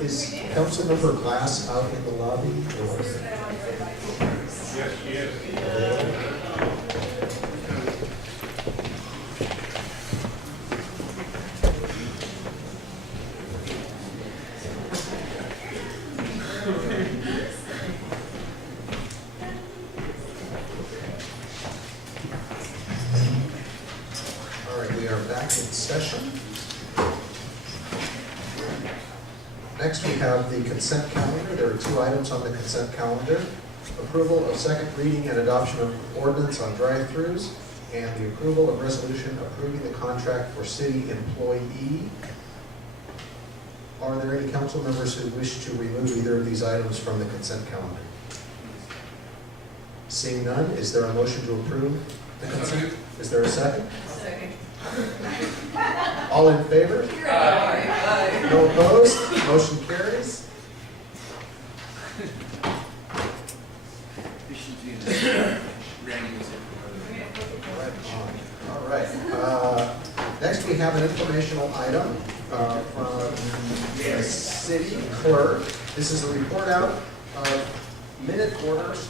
Is Councilmember Glass out in the lobby? Or? Yes, she is. All right, we are back in session. Next, we have the consent calendar. There are 2 items on the consent calendar. Approval of second reading and adoption of ordinance on drive-throughs, and the approval of resolution approving the contract for city employee. Are there any council members who wish to remove either of these items from the consent calendar? Seeing none, is there a motion to approve the consent? Is there a second? Second. All in favor? Aye. No opposed? Motion carries. All right. Next, we have an informational item from the city clerk. This is a report out of minute orders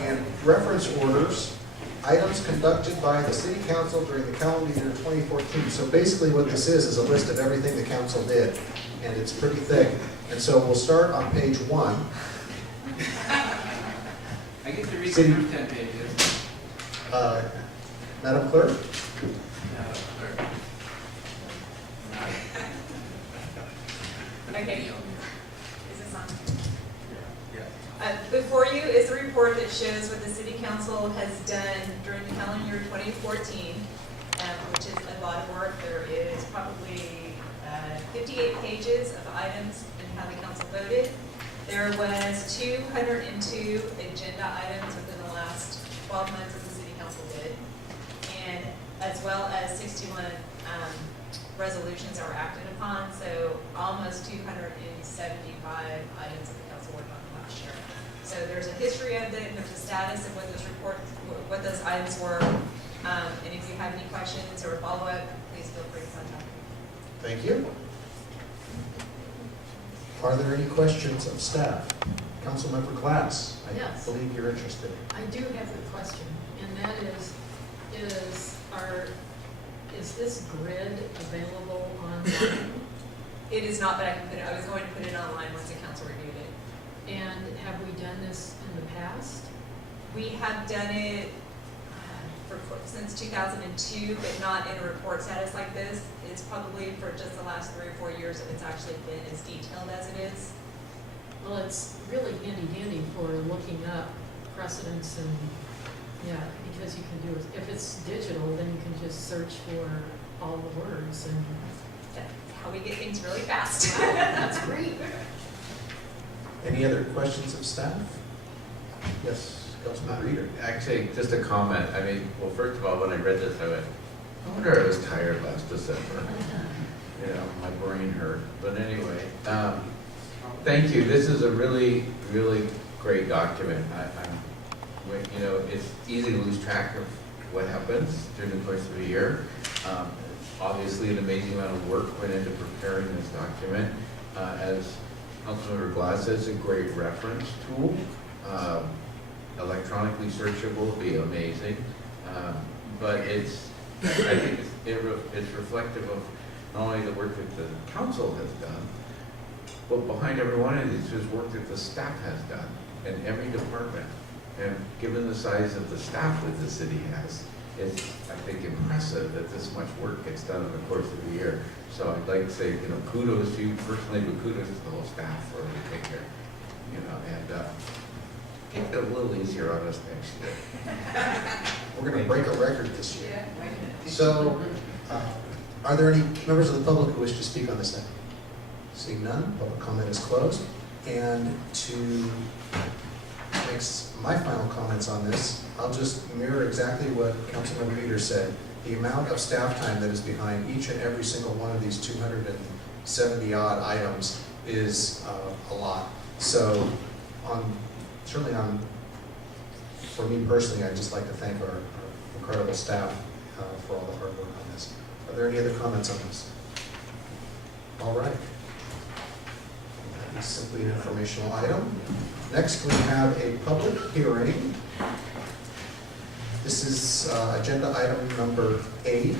and reference orders, items conducted by the city council during the calendar year 2014. So basically what this is a list of everything the council did, and it's pretty thick. And so we'll start on page 1. I get to read the City- first 10 pages. Madam Clerk? Okay. Is this on? Before you is a report that shows what the city council has done during the calendar year 2014, which is a lot of work. There is probably 58 pages of items and how the council voted. There was 202 agenda items within the last 12 months that the city council did, and as well as 61 resolutions that were acted upon, so almost 275 items that the council worked on last year. So there's a history of it, and there's a status of what those reports, what those items were, and if you have any questions or follow-up, please feel free to contact me. Thank you. Are there any questions of staff? Councilmember Glass, I Yes. believe you're interested. I do have a question, and that is this grid available online? It is not, but I can put it, I was going to put it online once the council reviewed it. And have we done this in the past? We have done it since 2002, but not in a report status like this. It's probably for just the last 3 or 4 years that it's actually been as detailed as it is. Well, it's really handy dandy for looking up precedents and, yeah, because you can do it. If it's digital, then you can just search for all the words and That's how we get things really fast. that's great. Any other questions of staff? Yes, Councilmember Reader. Actually, just a comment. I mean, well, first of all, when I read this, I went, I wonder I was tired last December. You know, my brain hurt. But anyway, thank you. This is a really, really great document. You know, it's easy to lose track of what happens during the course of a year. Obviously, an amazing amount of work went into preparing this document. As Councilmember Glass says, a great reference tool. Electronically searchable would be amazing. But I think it's reflective of not only the work that the council has done, but behind every one of these is work that the staff has done in every department. And given the size of the staff that the city has, it's, I think, impressive that this much work gets done in the course of the year. So I'd like to say, you know, kudos to you personally, but kudos to the whole staff for everything here. You know, and make it a little easier on us next year. We're going to break a record this year. So, are there any members of the public who wish to speak on this item? Seeing none, public comment is closed. And to make my final comments on this, I'll just mirror exactly what Councilmember Reader said. The amount of staff time that is behind each and every single one of these 270 odd items is a lot. So, certainly for me personally, I'd just like to thank our incredible staff for all the hard work on this. Are there any other comments on this? All right. simply an informational item. Next, we have a public hearing. This is agenda item number 8,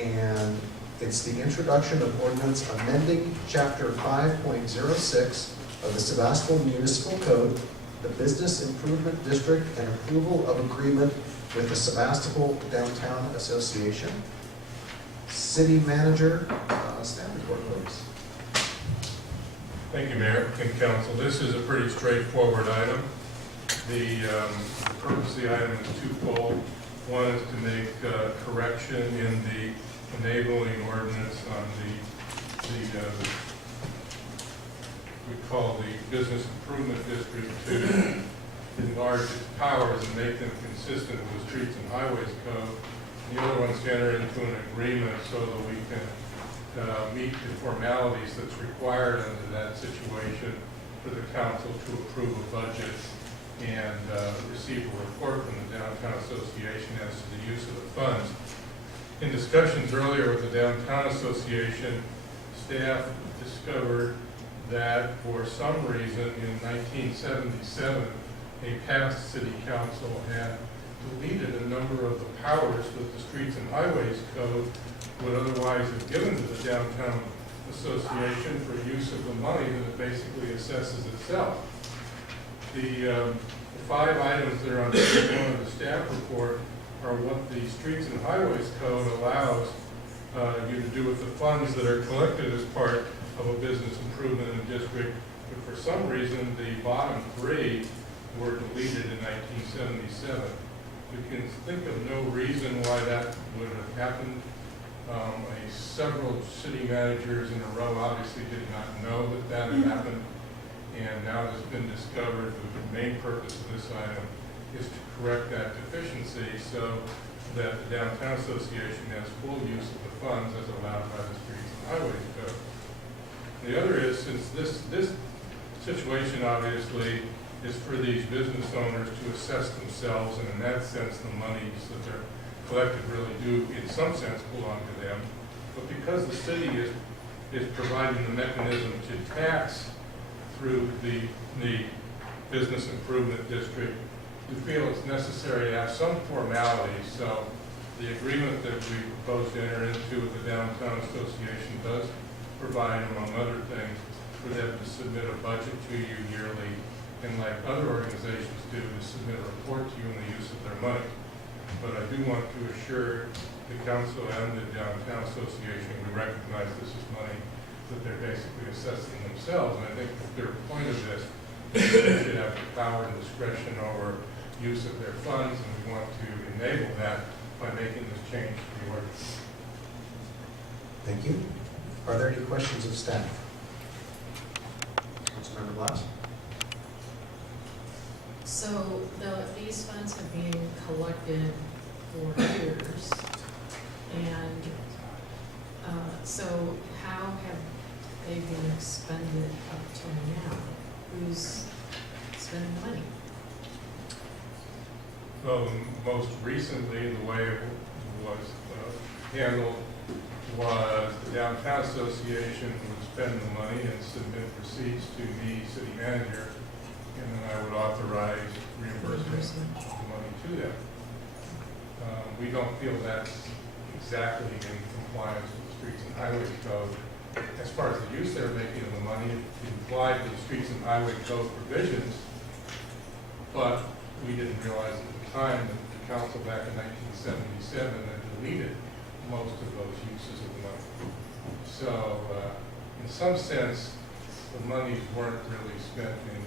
and it's the introduction of ordinance amending Chapter 5.06 of the Sebastopol Municipal Code, the Business Improvement District, and approval of agreement with the Sebastopol Downtown Association. City Manager, staff report, please. Thank you, Mayor and Council. This is a pretty straightforward item. The purpose of the item is twofold. One is to make correction in the enabling ordinance on we call the Business Improvement District, to enlarge its powers and make them consistent with the Streets and Highways Code. The other one's to enter into an agreement so that we can meet the formalities that's required under that situation for the council to approve a budget and receive a report from the Downtown Association as to the use of the funds. In discussions earlier with the Downtown Association, staff discovered that for some reason in 1977, a past city council had deleted a number of the powers that the Streets and Highways Code would otherwise have given to the Downtown Association for use of the money that it basically assesses itself. The 5 items that are on page 1 of the staff report are what the Streets and Highways Code allows you to do with the funds that are collected as part of a business improvement in the district. But for some reason, the bottom 3 were deleted in 1977. We can think of no reason why that would have happened. Several city managers in a row obviously did not know that that had happened, and now it's been discovered that the main purpose of this item is to correct that deficiency so that the Downtown Association has full use of the funds as allowed by the Streets and Highways Code. The other is, since this situation obviously is for these business owners to assess themselves, and in that sense the monies that they're collected really do in some sense belong to them, but because the city is providing the mechanism to tax through the Business Improvement District, we feel it's necessary to have some formality. So the agreement that we propose to enter into with the Downtown Association does provide, among other things, for them to submit a budget to you yearly, and like other organizations do, to submit a report to you on the use of their money. But I do want to assure the council and the Downtown Association we recognize this is money that they're basically assessing themselves. And I think the third point of this is they should have the power and discretion over use of their funds, and we want to enable that by making this change to the ordinance. Thank you. Are there any questions of staff? Councilmember Glass? So these funds have been collected for years, and so how have they been expended up to now? Who's spending the money? Well, most recently, the way it was handled was the Downtown Association would spend the money and submit receipts to me, city manager, and then I would authorize reimbursement of the money to them. We don't feel that's exactly in compliance with the Streets and Highways Code. As far as the use they're making of the money, it implied with the Streets and Highway Code provisions, but we didn't realize at the time that the council back in 1977 had deleted most of those uses of the money. So, in some sense, the monies weren't really spent in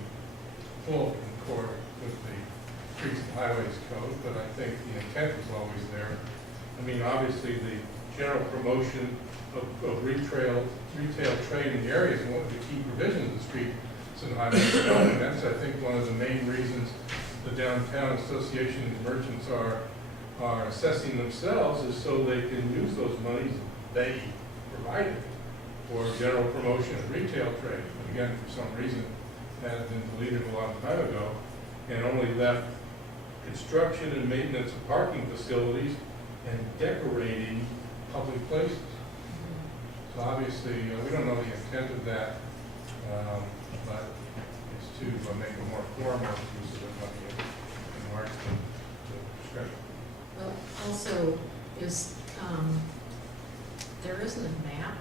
full accord with the Streets and Highways Code, but I think the intent was always there. I mean, obviously, the general promotion of retail trade in the area is one of the key provisions of the Streets and Highways Code, and that's, I think, one of the main reasons the Downtown Association and merchants are assessing themselves, is so they can use those monies they provided for general promotion of retail trade. But again, for some reason, that had been deleted a long time ago, and only left construction and maintenance of parking facilities and decorating public places. So obviously, we don't know the intent of that but it's to make a more formal use of the money and enlarge the discretion. Well, also is, there isn't a map.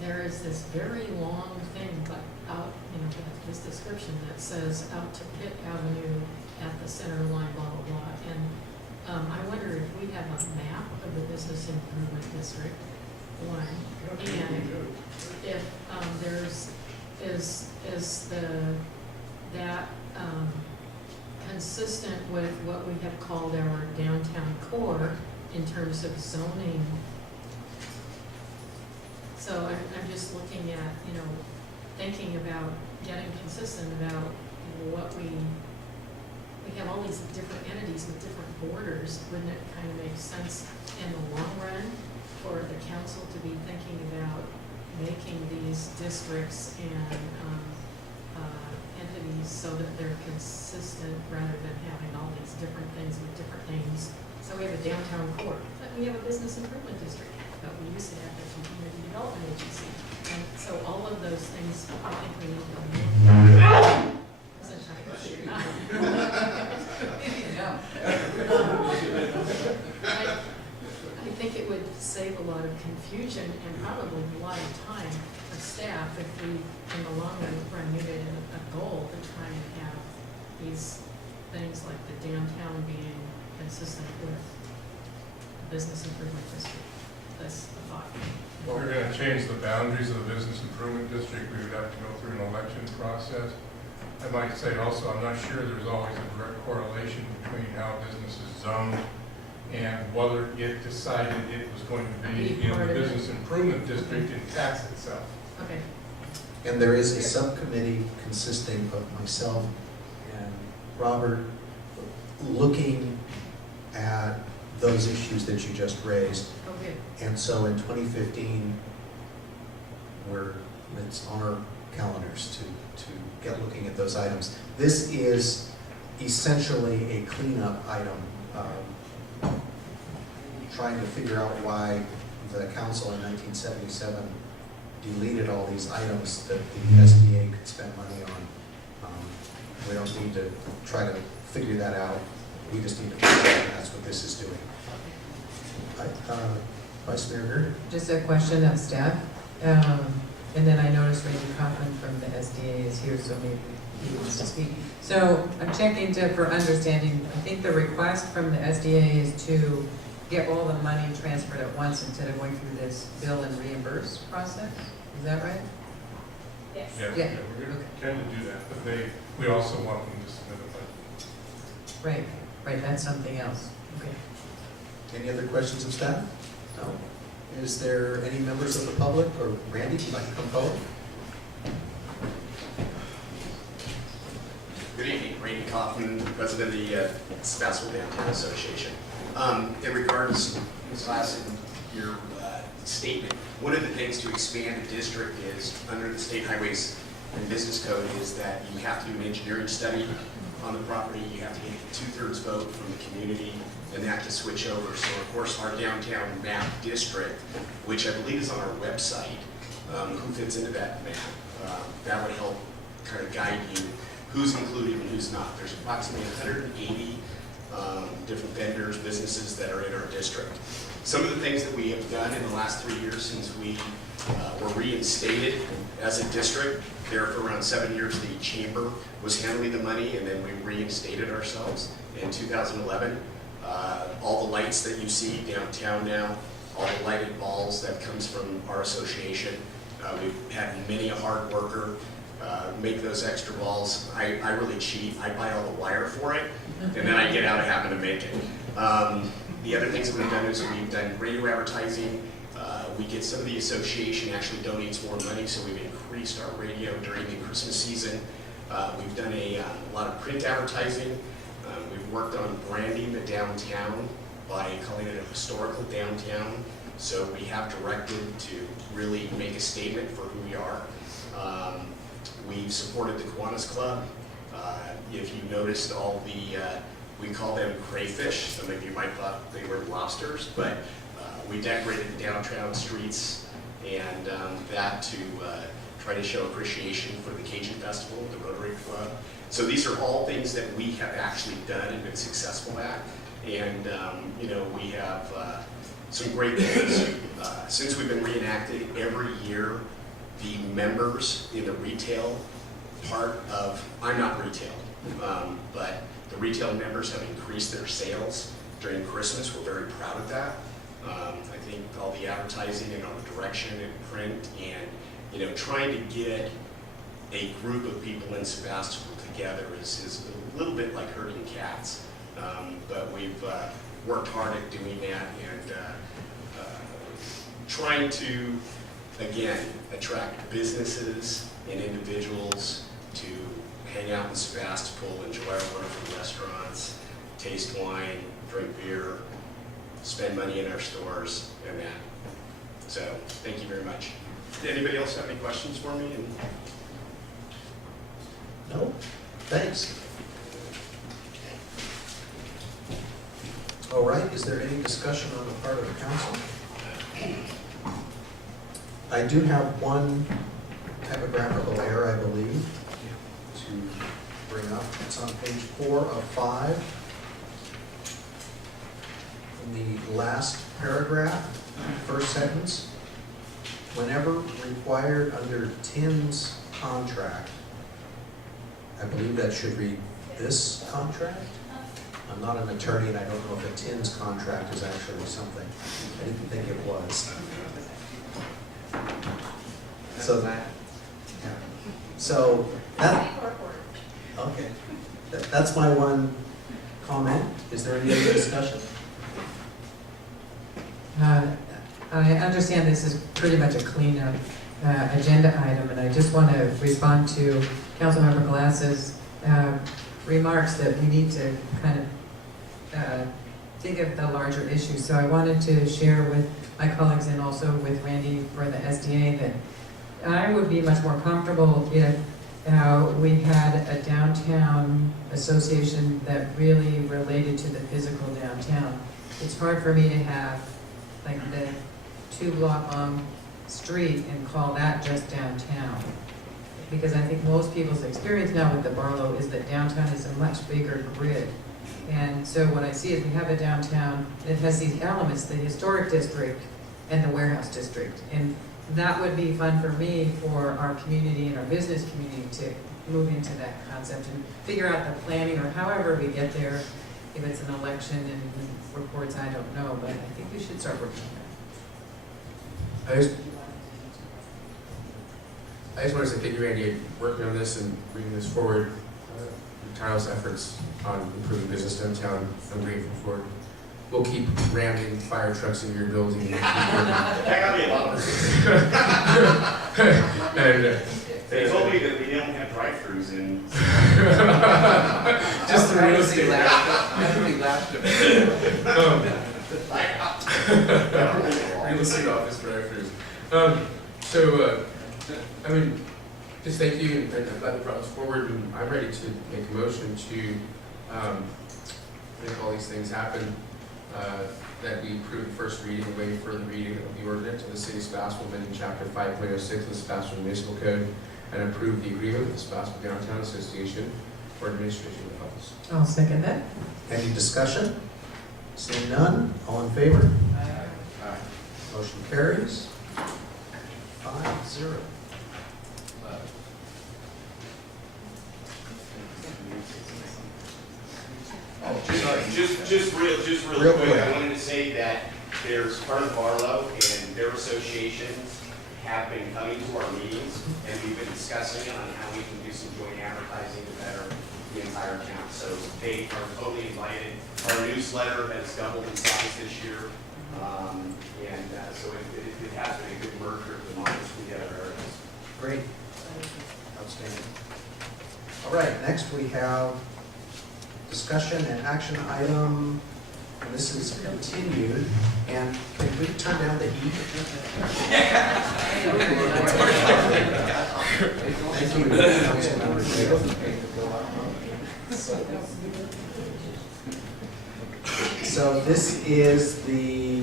There is this very long thing, but out, this description that says out to Pitt Avenue at the center line, blah, blah, blah. And I wonder if we have a map of the business improvement district, one. And if is that consistent with what we have called our downtown core in terms of zoning. So I'm just looking at, thinking about getting consistent about what we have all these different entities with different borders. Wouldn't it kind of make sense in the long run for the council to be thinking about making these districts and entities so that they're consistent rather than having all these different things with different names? So we have a downtown core, but we have a business improvement district, but we used to have a community development agency. And so all of those things, I think we need to look. I think it would save a lot of confusion and probably a lot of time for staff if we, in the long run, made it a goal to try and have these things like the downtown being consistent with the business improvement district. That's the thought. If we're going to change the boundaries of the business improvement district, we would have to go through an election process. I might say also, I'm not sure there's always a direct correlation between how business is zoned and whether it decided it was going to be in the business improvement district and tax itself. Okay. And there is a subcommittee consisting of myself and Robert looking at those issues that you just raised. Okay. And so in 2015, it's on our calendars to get looking at those items. This is essentially a cleanup item, trying to figure out why the council in 1977 deleted all these items that the SBA could spend money on. We don't need to try to figure that out. We just need to figure out that that's what this is doing. Vice Mayor Gerd? Just a question of staff. And then I noticed Randy Kaufman from the SDA is here, so maybe he wants to speak. So I'm checking for understanding. I think the request from the SDA is to get all the money transferred at once instead of going through this bill and reimburse process. Is that right? Yes. Yeah, Yeah. we're going to tend to do that, but we also want them to submit a budget. Right, that's something else. Okay. Any other questions of staff? No. Is there any members of the public, or Randy, would you like to come forward? Good evening, Randy Kaufman, president of the Sebastopol Downtown Association. In regards to Ms. Lassen, your statement, one of the things to expand a district is, under the State Highways and Business Code, is that you have to do an engineering study on the property. You have to get a 2/3 vote from the community, and that to switch over. So, of course, our downtown map district, which I believe is on our website, who fits into that map, that would help kind of guide you who's included and who's not. There's approximately 180 different vendors, businesses that are in our district. Some of the things that we have done in the last 3 years since we were reinstated as a district, there for around 7 years the chamber was handling the money, and then we reinstated ourselves in 2011. All the lights that you see downtown now, all the lighted balls that comes from our association. We've had many a hard worker make those extra balls. I really cheat. I buy all the wire for it, and then I get out of having to make it. The other things that we've done is we've done radio advertising. We get some of the association actually donates more money, so we've increased our radio during the Christmas season. We've done a lot of print advertising. We've worked on branding the downtown by calling it a historical downtown. So we have directed to really make a statement for who we are. We've supported the Kiwanis Club. If you noticed all the, we call them crayfish. Some of you might thought they were lobsters, but we decorated the downtown streets, and that to try to show appreciation for the Cajun Festival, the Rotary Club. So these are all things that we have actually done and been successful at. And, you know, we have some great things. Since we've been reenacting every year, the members in the retail part of, I'm not retail, but the retail members have increased their sales during Christmas. We're very proud of that. I think all the advertising and all the direction and print and, you know, trying to get a group of people in Sebastopol together is a little bit like herding cats. But we've worked hard at doing that and trying to, again, attract businesses and individuals to hang out in Sebastopol, enjoy our wonderful restaurants, taste wine, drink beer, spend money in our stores, and that. So, thank you very much. Did anybody else have any questions for me? No? Thanks. All right, is there any discussion on the part of the council? I do have one typographical error, I believe, to bring up. It's on page 4 of 5. In the last paragraph, first sentence, whenever required under TIN's contract, I believe that should read this contract. I'm not an attorney and I don't know if a TIN's contract is actually something. I didn't think it was. So that, yeah. So that, okay. That's my one comment. Is there any other discussion? I understand this is pretty much a cleanup agenda item, and I just want to respond to Councilmember Glass's remarks that we need to kind of think of the larger issues. So I wanted to share with my colleagues and also with Randy for the SDA that I would be much more comfortable if we had a downtown association that really related to the physical downtown. It's hard for me to have like the 2-block long street and call that just downtown. Because I think most people's experience now with the Barlow is that downtown is a much bigger grid. And so what I see is we have a downtown that has these elements, the historic district and the warehouse district. And that would be fun for me, for our community and our business community to move into that concept and figure out the planning or however we get there. If it's an election and reports, I don't know, but I think we should start working on that. I just want to say thank you, Randy, for working on this and bringing this forward. Your tireless efforts on improving business downtown, I'm grateful for it. We'll keep ramming fire trucks in your building. That got me a lot of They told me that we don't have drive-throughs in. Just the real estate. Real estate office drive-throughs. I mean, just thank you, and I'm glad you brought us forward, and I'm ready to make a motion to make all these things happen. That we approve the first reading and waive further reading of the ordinance of the City of Sebastopol, amending Chapter 5.06 of the Sebastopol Municipal Code, and approve the agreement with the Sebastopol Downtown Association for administration of the office. I'll second that. Any discussion? Seeing none, all in favor? Aye. Motion carries 5-0. Just Real real quick. quick, I wanted to say that there's part of Barlow and their associations have been coming to our meetings, and we've been discussing on how we can do some joint advertising to better the entire town. So they are totally invited. Our newsletter has doubled in size this year, so it has been a good merger of the minds together. Great. Outstanding. All right, next we have discussion and action item, and this is continued, and can we turn down the heat? Thank you, Councilmember Shield. So this is the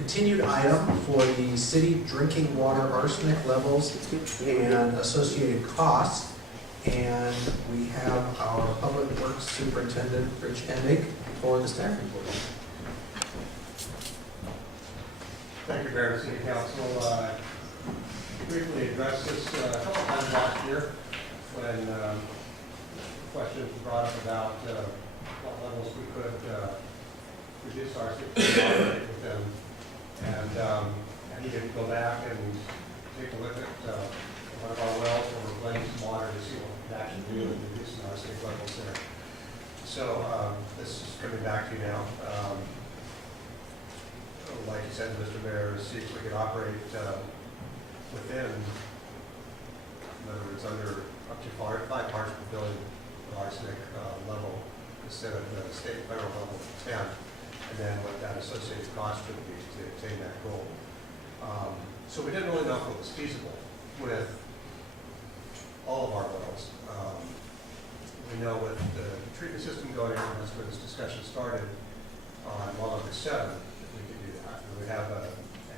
continued item for the city drinking water arsenic levels and associated costs. And we have our Public Works Superintendent, Rich Hennig, for the staff report. Thank you, Mayor and City Council. Briefly addressed this a couple times last year when questions were brought up about what levels we could reduce our operate with them. And I needed to go back and take a look at one of our wells where we're blending some water to see what we could actually do in reducing our state levels there. So this is coming back to you now. Like you said, Mr. Mayor, see if we could operate within, in other words, under up to 5 parts per billion arsenic level instead of the state federal level of 10, and then what that associated cost would be to attain that goal. So we didn't really know if it was feasible with all of our wells. We know with the treatment system going on, that's where this discussion started on well number 7, we could do that. And we have an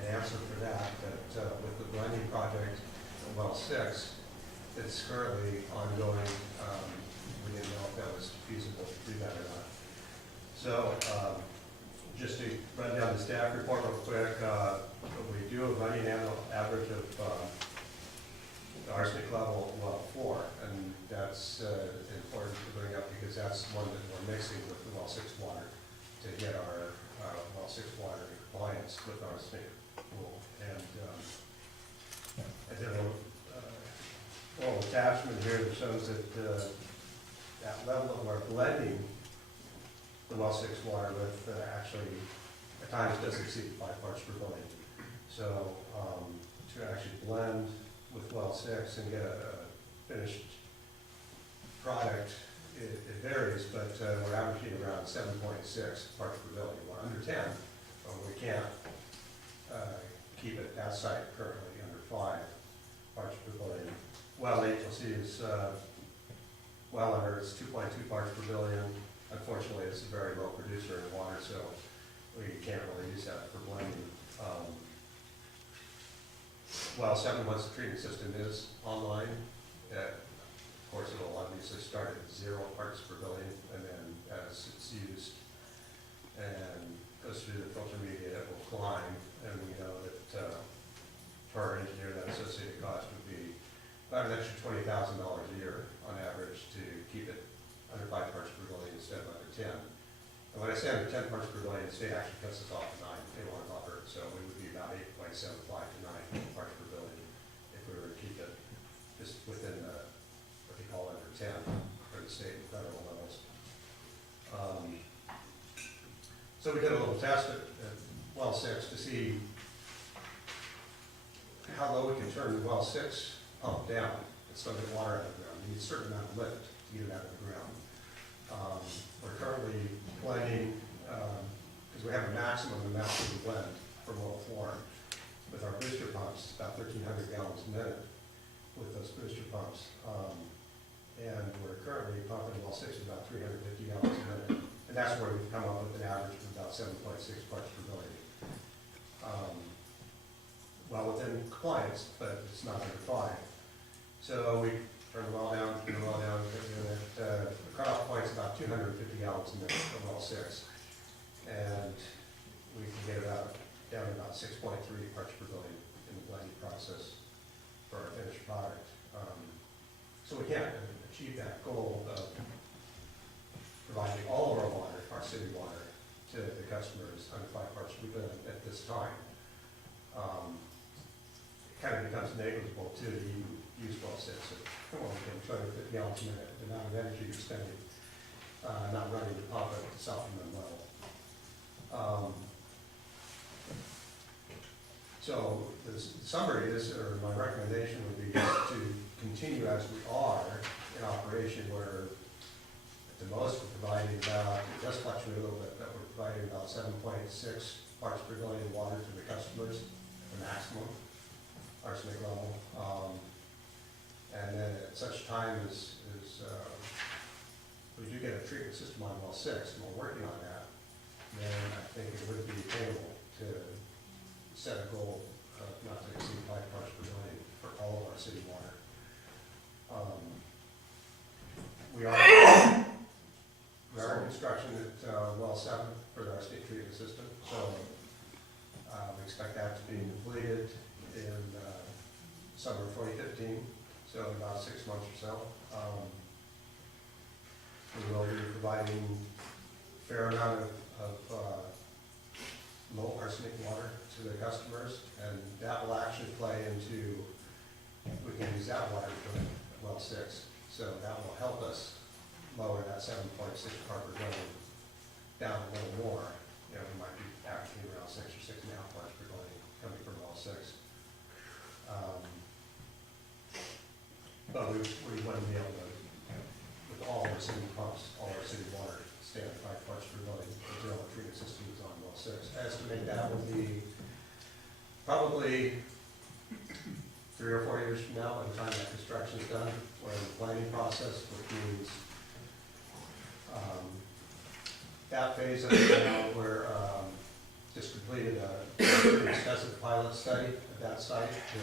answer for that, with the blending project at well 6, that's currently ongoing. We didn't know if that was feasible to do that or not. So just to run down the staff report real quick, we do a running annual average of arsenic level well 4, and that's important to bring up because that's one that we're mixing with the well 6 water to get our well 6 water compliance with arsenic rule. And I did a little attachment here that shows that that level of our blending the well 6 water with actually at times does exceed 5 parts per billion. So to actually blend with well 6 and get a finished product, it varies, but we're averaging around 7.6 parts per billion. We're under 10, but we can't keep it at site currently under 5 parts per billion. Well 8, you'll see, is well under, it's 2.2 parts per billion. Unfortunately, it's a very low producer in water, so we can't really use that for blending. Well 7, once the treatment system is online, of course, it'll obviously start at 0 parts per billion, and then as it's used and goes through the filter media, it will climb, and we know that for our engineer, that associated cost would be about an extra $20,000 a year on average to keep it under 5 parts per billion instead of under 10. And when I say under 10 parts per billion, the state actually cuts us off at 9. They want to buffer it, so we would be about 8.75 to 9 parts per billion if we were to keep it just within the, what they call under 10 for the state and federal levels. So we did a little test at well 6 to see how low we can turn the well 6 pump down. It's going to get water out of the ground. You need a certain amount of lift to get it out of the ground. We're currently blending, because we have a maximum amount that we blend for well 4. With our booster pumps, about 1,300 gallons a minute with those booster pumps. And we're currently pumping well 6 about 350 gallons a minute. And that's where we've come up with an average of about 7.6 parts per billion. Well within compliance, but it's not under 5. So we turn the well down, the cutoff point's about 250 gallons a minute for well 6. And we can get about down to about 6.3 parts per billion in the blending process for our finished product. So we can't achieve that goal of providing all of our water, our city water, to the customers under 5 parts per billion at this time. It kind of becomes negligible too to even use well 6. Come on, we can 250 gallons a minute, the amount of energy you're spending not running the pump at the supplement level. So the summary is, or my recommendation would be just to continue as we are in operation, where at the most we're providing about, it does fluctuate a little bit, but we're providing about 7.6 parts per billion water to the customers, the maximum arsenic level. And then at such time as we do get a treatment system on well 6, and we're working on that, then I think it would be attainable to set a goal of not to exceed 5 parts per billion for all of our city water. We are in construction at well 7 for our state treatment system, so we expect that to be completed in summer of 2015, so in about 6 months or so. We will be providing a fair amount of low arsenic water to the customers, and that will actually play into, we can use that water for well 6, so that will help us lower that 7.6 part per billion down a little more. You know, we might be averaging around 6 or 6.5 parts per billion coming from well 6. But we wouldn't be able to, with all our city pumps, all our city water, stay at 5 parts per billion until our treatment system is on well 6. I estimate that will be probably 3 or 4 years from now, by the time that construction is done. We're in the planning process, which means that phase of it now, we're just completed a pretty extensive pilot study at that site to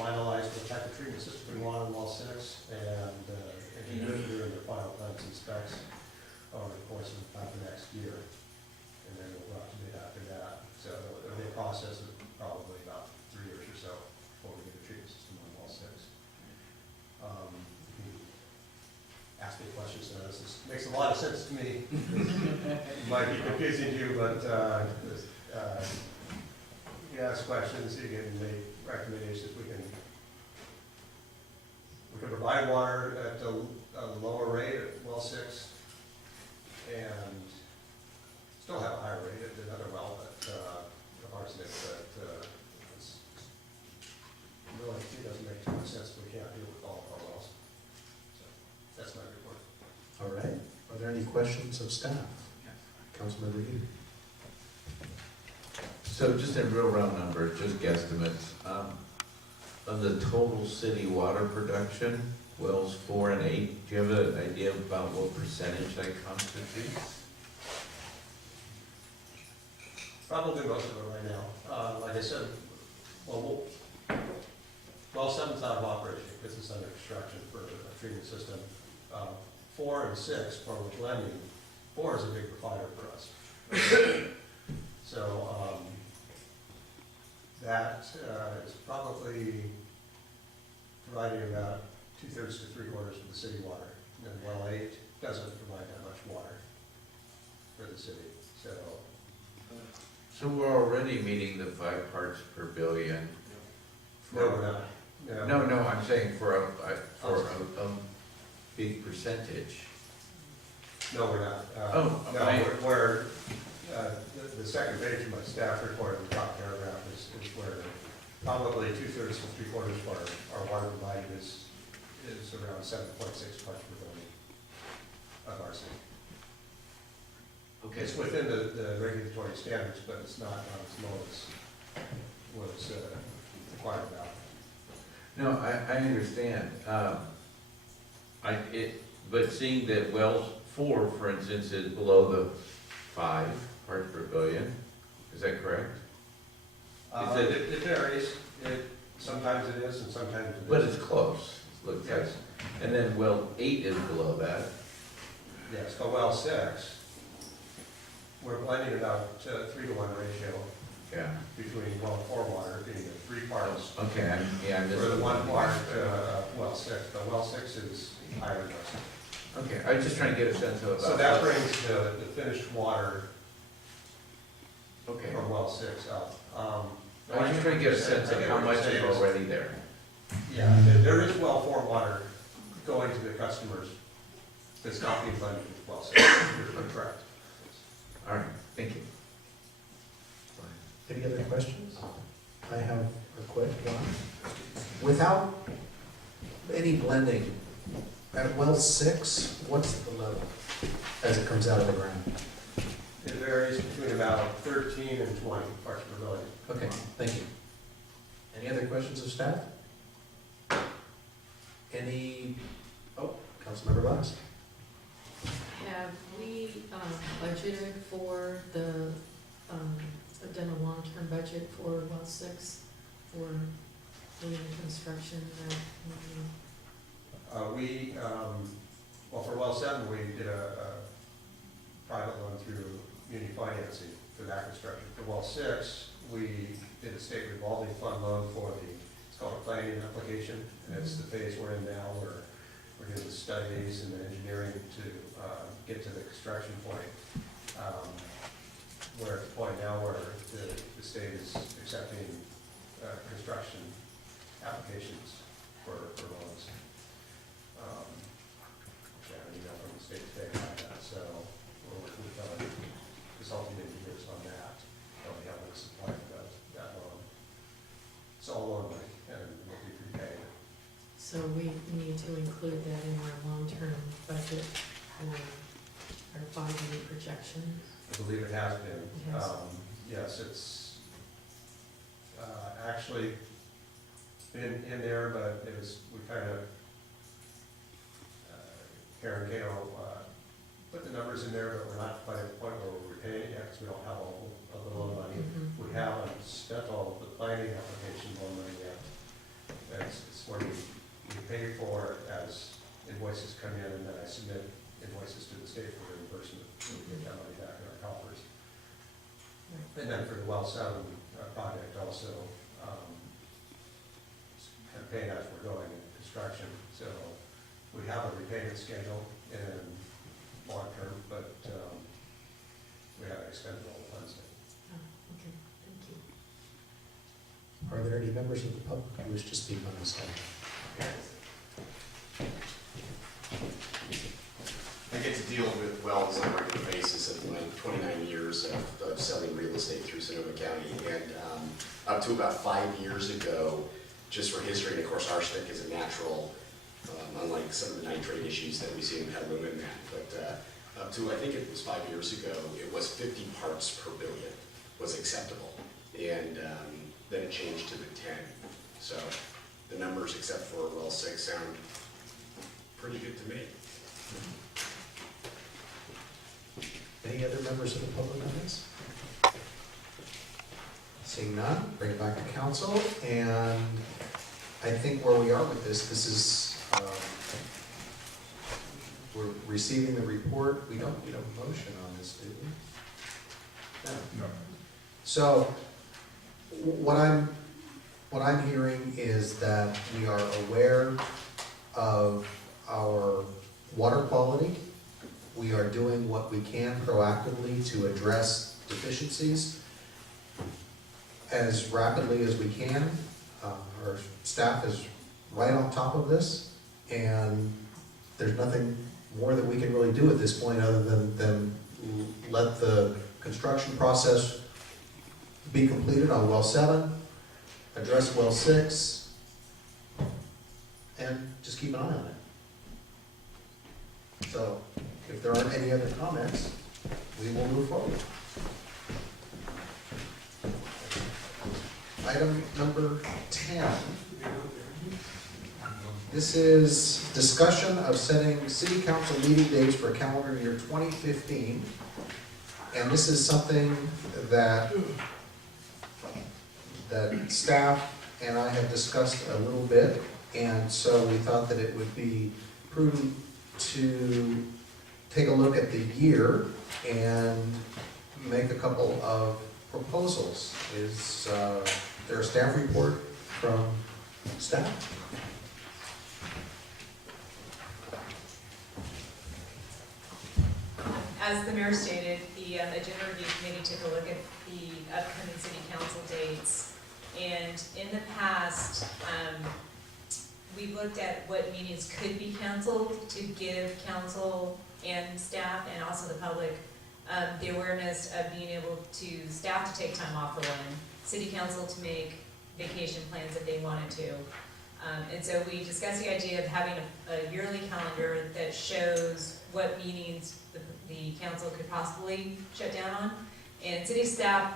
finalize what type of treatment system we want on well 6, and engineers doing their final plans and specs over the course of the next year. And then we'll go out to bid after that. So it'll be a process of probably about 3 years or so before we get a treatment system on well 6. You can ask me questions, so this makes a lot of sense to me. It might be confusing to you, but you ask questions, you can make recommendations. We can provide water at a lower rate at well 6 and still have a higher rate at another well, but the arsenic, but it's really, it doesn't make too much sense. We can't deal with all of our wells. So that's my report. All right. Are there any questions of staff? Councilmember Hughes. So just in real round numbers, just guesstimates, of the total city water production, wells 4 and 8, do you have an idea about what percentage that constitutes? Probably most of it right now. Like I said, well 7's out of operation because it's under construction for a treatment system. 4 and 6, where we're blending, 4 is a big provider for us. So that is probably providing about 2/3 to 3/4 of the city water. And well 8 doesn't provide that much water for the city. So we're already meeting the 5 parts per billion. No, we're not. No, I'm saying for a big percentage. No, we're not. Oh, No, okay. we're the second page of my staff report, the top paragraph is where probably 2/3 to 3/4 of our water provided is around 7.6 parts per billion of arsenic. Okay. It's within the regulatory standards, but it's not as low as was required about. No, I understand. But seeing that wells 4, for instance, is below the 5 parts per billion, is that correct? It varies. Sometimes it is, and sometimes it isn't. But it's close, it looks like. Yes. And then well 8 is below that. Yes, but well 6, we're blending about 3-to-1 ratio Yeah. between well 4 water being the 3 parts Okay, I'm for just. the 1 part well 6, but well 6 is higher than us. Okay, I was just trying to get a sense of. So that brings the finished water Okay. from well 6 up. I was just trying to get a sense of how much is already there. Yeah, there is well 4 water going to the customers that's not being blended with well 6. You're correct. All right, thank you. Any other questions? I have a quick one. Without any blending, at well 6, what's the level as it comes out of the ground? It varies between about 13 and 20 parts per billion. Okay, thank you. Any other questions of staff? Councilmember Glass? Have we budgeted for the done a long-term budget for well 6 for doing the construction that, Well, for well 7, we did a private loan through community financing for that construction. For well 6, we did a state revolving fund loan for it's called a planning application, and it's the phase we're in now, where we're doing the studies and the engineering to get to the construction point. We're at the point now where the state is accepting construction applications for loans. Which I have an email from the state today about that, so we're working with consulting engineers on that. They'll be able to supply that loan. It's all loan money and will be prepaid. so we need to include that in our long-term budget for our 5-year projection. I believe it has been. It has. Yes, it's actually in there, but it was, we kind of, Karen Kano put the numbers in there, but we're not quite at the point where we're repaying it yet, because we don't have all of the loan money. Mhm. We haven't spent all of the planning application loan money yet. It's what we pay for as invoices come in, and then I submit invoices to the state for reimbursement. We get that money back in our coffers. And then for the well 7 project also, kind of paying as we're going in construction. So we have a repayment schedule in long term, but we haven't expended all the funds yet. Oh, okay, thank you. Are there any members of the public who wish to speak on this item? I get to deal with wells on a regular basis in my 29 years of selling real estate through Sonoma County. And up to about 5 years ago, just for history, and of course arsenic is a natural, unlike some of the nitrate issues that we see in Petaluma and that. But up to, I think it was 5 years ago, it was 50 parts per billion was acceptable. And then it changed to the 10. So the numbers, except for well 6, sound pretty good to me. Any other members of the public on this? Seeing none, bring it back to council, and I think where we are with this is, we're receiving the report. We don't need a motion on this, do we? No. No. So, what I'm hearing is that we are aware of our water quality. We are doing what we can proactively to address deficiencies as rapidly as we can. Our staff is right on top of this, and there's nothing more that we can really do at this point other than let the construction process be completed on well 7, address well 6, and just keep an eye on it. So, if there aren't any other comments, we will move forward. Item number 10. This is discussion of setting city council meeting dates for calendar year 2015. And this is something that staff and I have discussed a little bit. And so we thought that it would be prudent to take a look at the year and make a couple of proposals. Is there a staff report from staff? As the mayor stated, the agenda review committee took a look at the upcoming city council dates. And in the past, we looked at what meetings could be canceled to give council and staff and also the public the awareness of being able to, staff to take time off for one, city council to make vacation plans if they wanted to. And so we discussed the idea of having a yearly calendar that shows what meetings the council could possibly shut down on. And city staff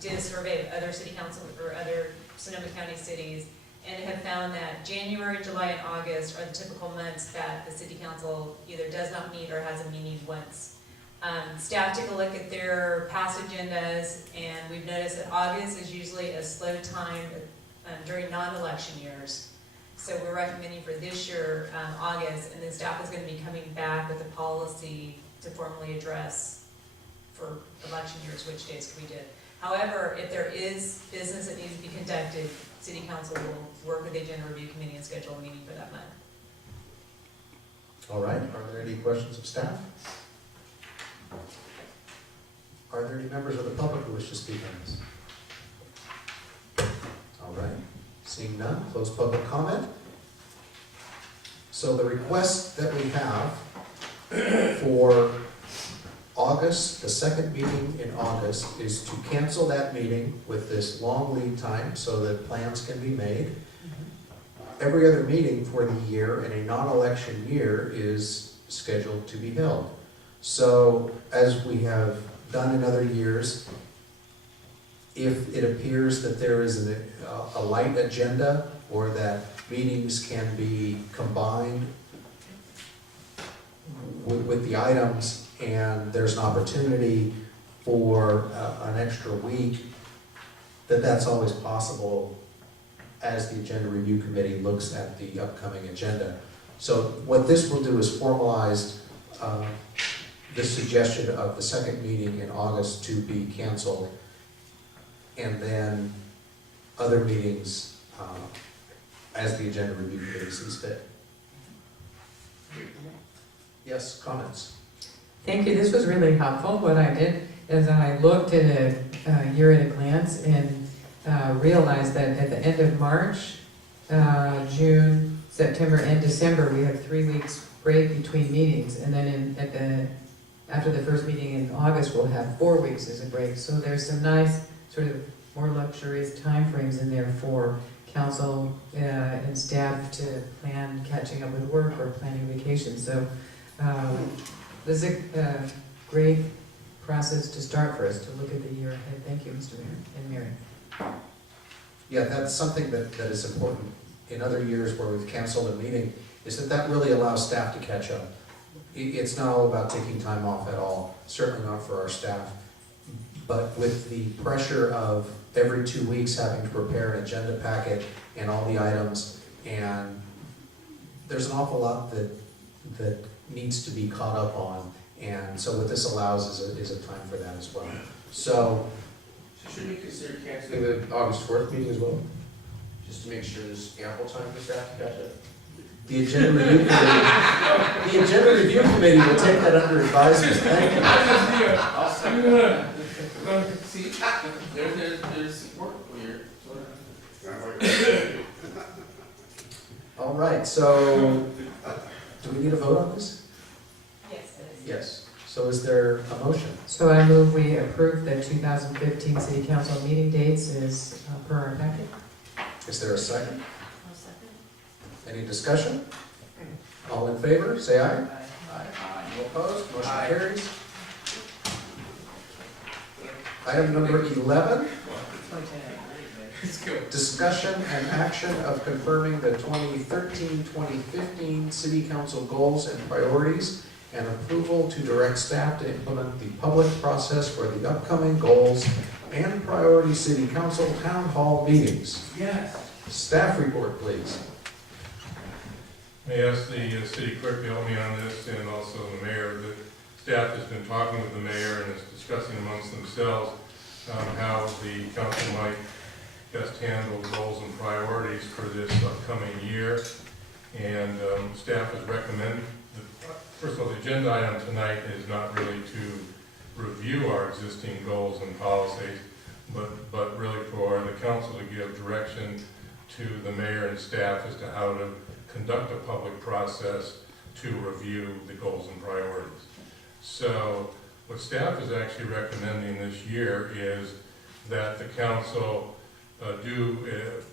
did a survey of other city council or other Sonoma County cities and have found that January, July, and August are the typical months that the city council either does not meet or has a meeting once. Staff took a look at their past agendas, and we've noticed that August is usually a slow time during non-election years. So we're recommending for this year, August, and then staff is gonna be coming back with a policy to formally address for election years, which days can we do. However, if there is business that needs to be conducted, City Council will work with the Agenda Review Committee and schedule a meeting for that month. All right, are there any questions of staff? Are there any members of the public who wish to speak on this? All right, seeing none, close public comment. So the request that we have for August, the second meeting in August, is to cancel that meeting with this long lead time so that plans can be made. Every other meeting for the year in a non-election year is scheduled to be held. So, as we have done in other years, if it appears that there is a light agenda or that meetings can be combined with the items and there's an opportunity for an extra week, that's always possible as the Agenda Review Committee looks at the upcoming agenda. So what this will do is formalize this suggestion of the second meeting in August to be canceled, and then other meetings as the Agenda Review Committee sees fit. Yes, comments? Thank you, this was really helpful. What I did is I looked at it a year at a glance and realized that at the end of March, June, September, and December, we have 3 weeks break between meetings. And then after the first meeting in August, we'll have 4 weeks as a break. So there's some nice sort of more luxurious timeframes in there for council and staff to plan catching up with work or planning vacation. So this is a great process to start for us to look at the year ahead. Thank you, Mr. Mayor and Mary. Yeah, that's something that is important in other years where we've canceled a meeting, is that really allows staff to catch up. It's not all about taking time off at all, certainly not for our staff. But with the pressure of every 2 weeks having to prepare an agenda packet and all the items, and there's an awful lot that needs to be caught up on. And so what this allows is a time for that as well. So Should we consider canceling the August 4th meeting as well? Just to make sure there's ample time for staff to catch up? the Agenda Review Committee, the Agenda Review Committee will take that under advisement. Thank you. See, there's work here. All right, so do we need a vote on this? Yes, it is. Yes. So is there a motion? So I move we approve the 2015 City Council meeting dates as per our packet. Is there a second? I'll second. Any discussion? All in favor, say aye. Aye. All opposed, motion carries. Item number 11, discussion and action of confirming the 2013-2015 City Council goals and priorities and approval to direct staff to implement the public process for the upcoming goals and priority City Council town hall meetings. Yes. Staff report, please. I asked the city clerk to help me on this, and also the mayor. The staff has been talking with the mayor and is discussing amongst themselves how the council might best handle the goals and priorities for this upcoming year. And staff has recommended, first of all, the agenda item tonight is not really to review our existing goals and policies, but really for the council to give direction to the mayor and staff as to how to conduct a public process to review the goals and priorities. So what staff is actually recommending this year is that the council do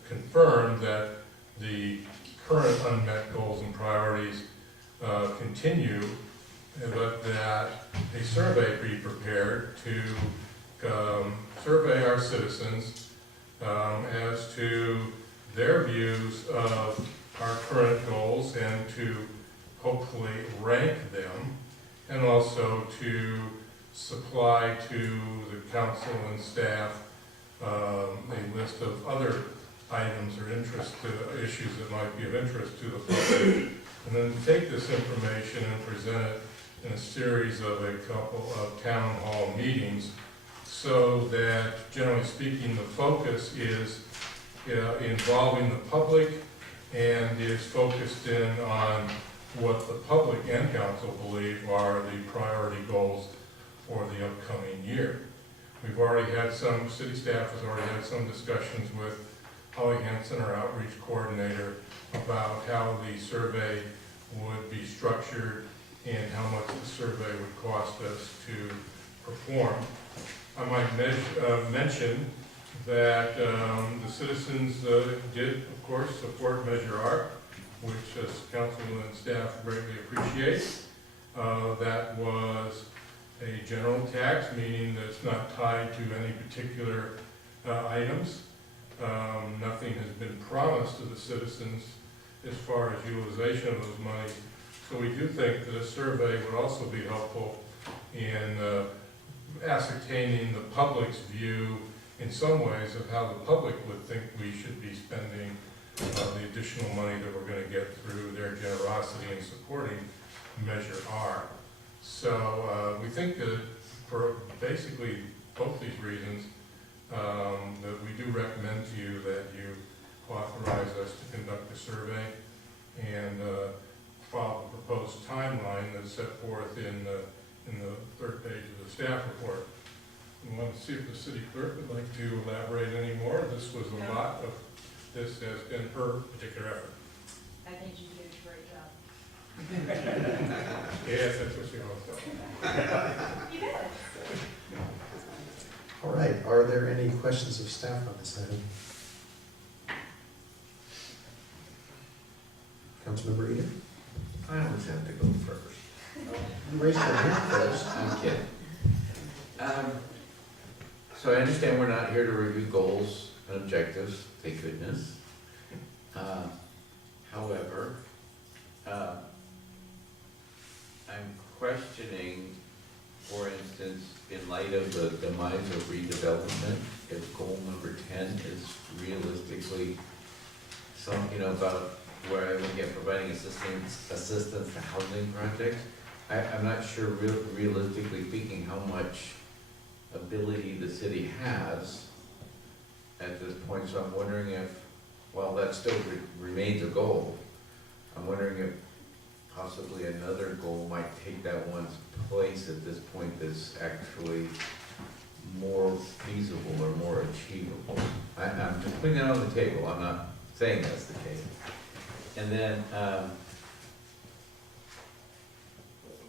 confirm that the current unmet goals and priorities continue, but that a survey be prepared to survey our citizens as to their views of our current goals and to hopefully rank them, and also to supply to the council and staff a list of other items or issues that might be of interest to the public, and then take this information and present it in a series of a couple of town hall meetings, so that, generally speaking, the focus is involving the public and is focused in on what the public and council believe are the priority goals for the upcoming year. We've already had city staff has already had some discussions with Holly Hansen, our outreach coordinator, about how the survey would be structured and how much the survey would cost us to perform. I might mention that the citizens did, of course, support Measure R, which council and staff greatly appreciate. That was a general tax, meaning that it's not tied to any particular items. Nothing has been promised to the citizens as far as utilization of those monies. So we do think that a survey would also be helpful in ascertaining the public's view in some ways of how the public would think we should be spending the additional money that we're going to get through their generosity in supporting Measure R. So we think that for basically both these reasons, that we do recommend to you that you authorize us to conduct a survey and follow the proposed timeline that's set forth in the third page of the staff report. We want to see if the city clerk would like to elaborate any more. This was a lot of, this has been her particular effort. I think you did a great job. Yes, that's what she wants. You did. All right, are there any questions of staff on this item? Councilmember Eden? I always have to go first. You raised your hand first. I'm kidding. So I understand we're not here to review goals and objectives, thank goodness. However, I'm questioning, for instance, in light of the demise of redevelopment, if goal number 10 is realistically something, about where I would get providing assistance to housing projects. I'm not sure realistically speaking how much ability the city has at this point, so I'm wondering if, while that still remains a goal, I'm wondering if possibly another goal might take that one's place at this point that's actually more feasible or more achievable. I'm just putting that on the table, I'm not saying that's the case. And then,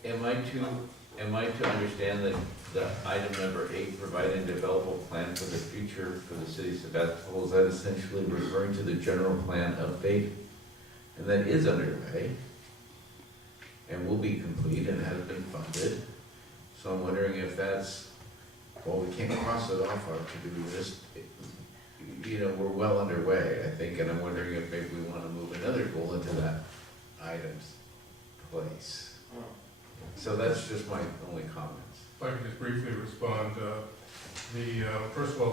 am I to understand that the item number 8, provide a developable plan for the future for the city of Sebastopol, is that essentially referring to the general plan update? And that is underway and will be complete and has been funded. So I'm wondering if that's, well, we can't cross it off our to-do list. We're well underway, I think, and I'm wondering if maybe we want to move another goal into that item's place. So that's just my only comments. If I could just briefly respond, first of all,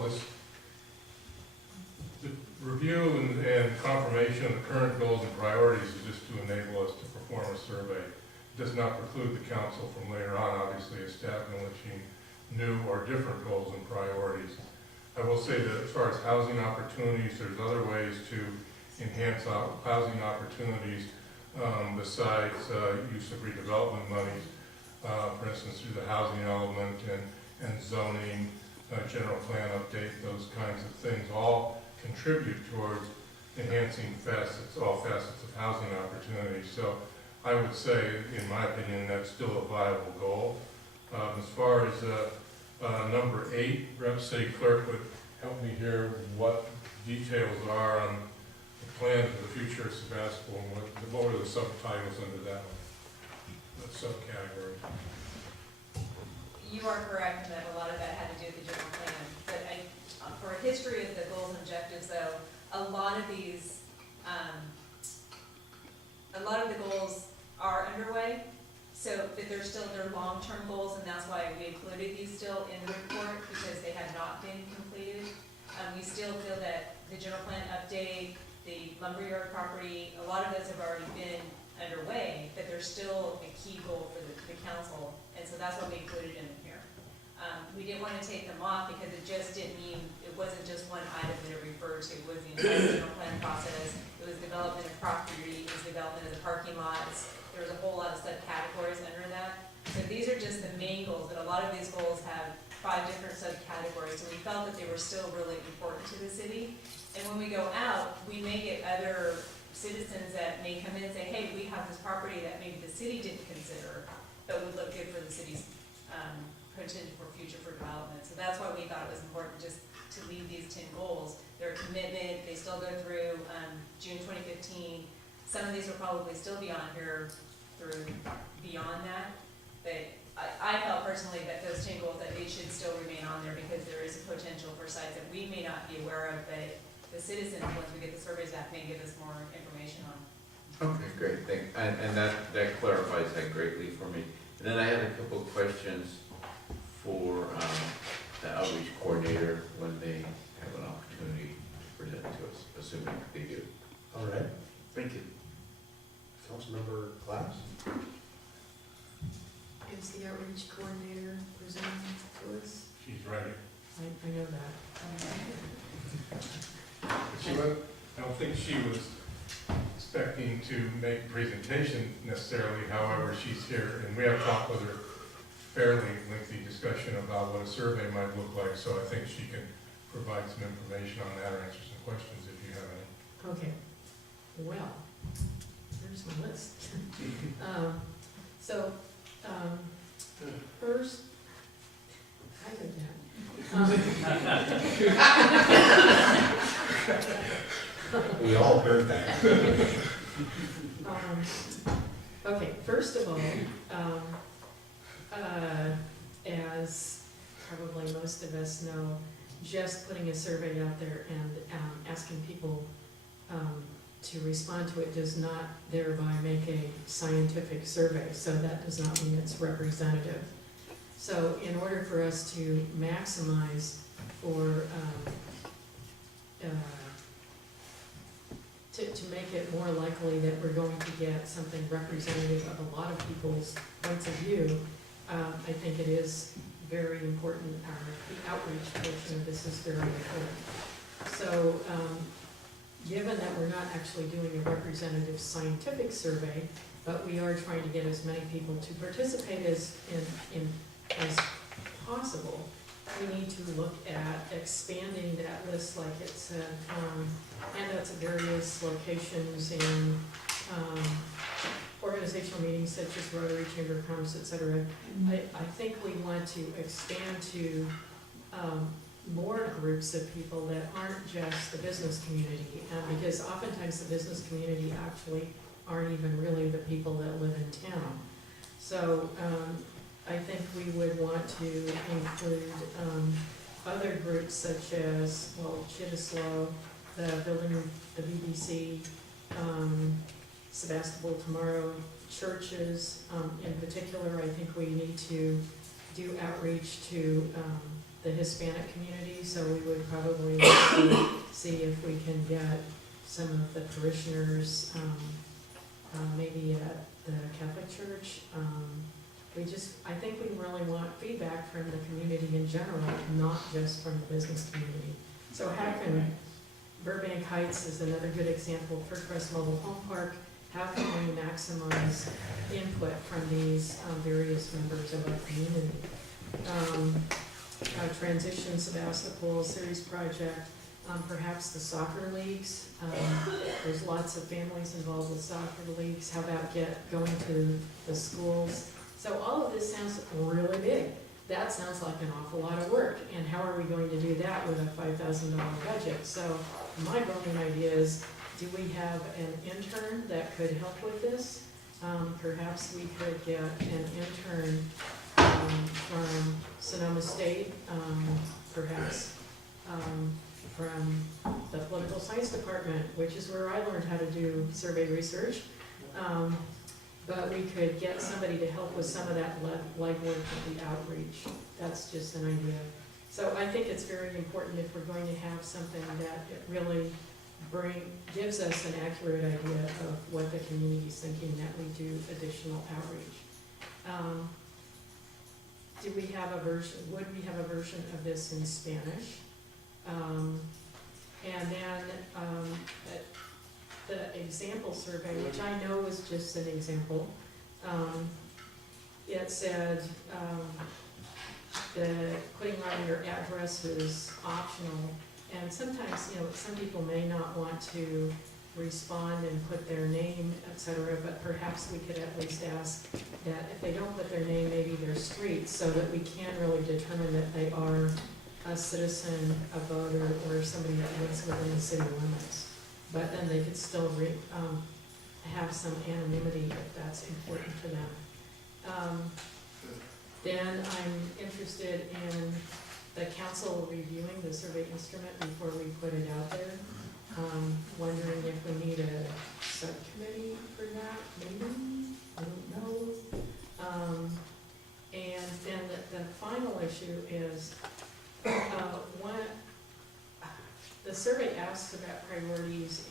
the review and confirmation of the current goals and priorities is just to enable us to perform a survey. It does not preclude the council from later on, obviously, establishing new or different goals and priorities. I will say that as far as housing opportunities, there's other ways to enhance housing opportunities besides use of redevelopment monies. For instance, through the housing element and zoning, general plan update, those kinds of things all contribute towards enhancing all facets of housing opportunities. So I would say, in my opinion, that's still a viable goal. As far as number 8, perhaps city clerk would help me here what details are on the plan for the future of Sebastopol and what were the subtitles under that one, the subcategory. You are correct in that a lot of that had to do with the general plan. But for a history of the goals and objectives, though, a lot of the goals are underway. So, but they're still their long-term goals, and that's why we included these still in the report, because they had not been completed. We still feel that the general plan update, the lumberyard property, a lot of those have already been underway, but they're still a key goal for the council, and so that's why we included them in here. We didn't want to take them off because it just didn't mean, it wasn't just one item that it referred to, it was the entire general plan process, it was development of property, it was development of the parking lots, there was a whole lot of subcategories under that. So these are just the main goals, but a lot of these goals have 5 different subcategories, so we felt that they were still really important to the city. And when we go out, we may get other citizens that may come in and say, hey, we have this property that maybe the city didn't consider, but would look good for the city's potential for future for development. So that's why we thought it was important just to leave these 10 goals. They're a commitment, they still go through June 2015. Some of these will probably still be on here through beyond that, but I felt personally that those 10 goals, that they should still remain on there because there is a potential for sites that we may not be aware of, but the citizens, once we get the surveys back, may give us more information on. Okay, great, and that clarifies that greatly for me. And then I had a couple of questions for the outreach coordinator when they have an opportunity to present to us, assuming they do. All right. Thank you. Councilmember Klaus? Is the outreach coordinator presenting to us? She's ready. I know that. I don't think she was expecting to make a presentation necessarily, however, she's here, and we have talked with her fairly lengthy discussion about what a survey might look like, so I think she can provide some information on that or answer some questions if you have any. Okay, well, there's my list. First, I did that. We all heard that. Okay, first of all, as probably most of us know, just putting a survey out there and asking people to respond to it does not thereby make a scientific survey, so that does not mean it's representative. So in order for us to maximize or to make it more likely that we're going to get something representative of a lot of people's points of view, I think it is very important, the outreach portion of this is very important. So given that we're not actually doing a representative scientific survey, but we are trying to get as many people to participate as possible, we need to look at expanding that list, like it said, handouts at various locations and organizational meetings such as Rotary, Chamber of Commerce, etc. I think we want to expand to more groups of people that aren't just the business community, because oftentimes the business community actually aren't even really the people that live in town. So I think we would want to include other groups such as, well, Chittislow, the building, the BBC, Sebastopol tomorrow, churches. In particular, I think we need to do outreach to the Hispanic community, so we would probably see if we can get some of the parishioners, maybe at the Catholic Church. I think we really want feedback from the community in general, not just from the business community. So how can, Burbank Heights is another good example, First Mobile Home Park, how can we maximize input from these various members of our community? Transition Sebastopol Series Project, perhaps the soccer leagues. There's lots of families involved with soccer leagues. How about going to the schools? So all of this sounds really big. That sounds like an awful lot of work. And how are we going to do that with a $5,000 budget? So my brilliant idea is, do we have an intern that could help with this? Perhaps we could get an intern from Sonoma State, perhaps from the political science department, which is where I learned how to do survey research. but we could get somebody to help with some of that legwork of the outreach. That's just an idea. So I think it's very important if we're going to have something that it really gives us an accurate idea of what the community's thinking, that we do additional outreach. Do we have a version, would we have a version of this in Spanish? And then the example survey, which I know is just an example, it said the putting on your address is optional. And sometimes, some people may not want to respond and put their name, et cetera, but perhaps we could at least ask that if they don't put their name, maybe their street, so that we can really determine that they are a citizen, a voter, or somebody that lives within the city limits. But then they could still have some anonymity if that's important to them. Then I'm interested in the council reviewing the survey instrument before we put it out there. Wondering if we need a subcommittee for that, maybe, I don't know. And then the final issue is, the survey asks about priorities,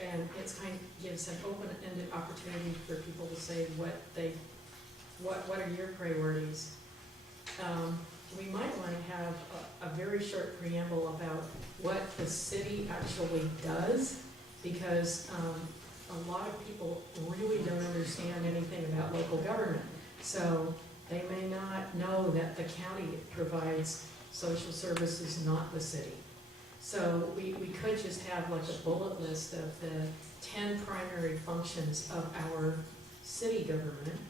and it's kind of gives an open-ended opportunity for people to say what are your priorities. We might want to have a very short preamble about what the city actually does, because a lot of people really don't understand anything about local government. So they may not know that the county provides social services, not the city. So we could just have like a bullet list of the 10 primary functions of our city government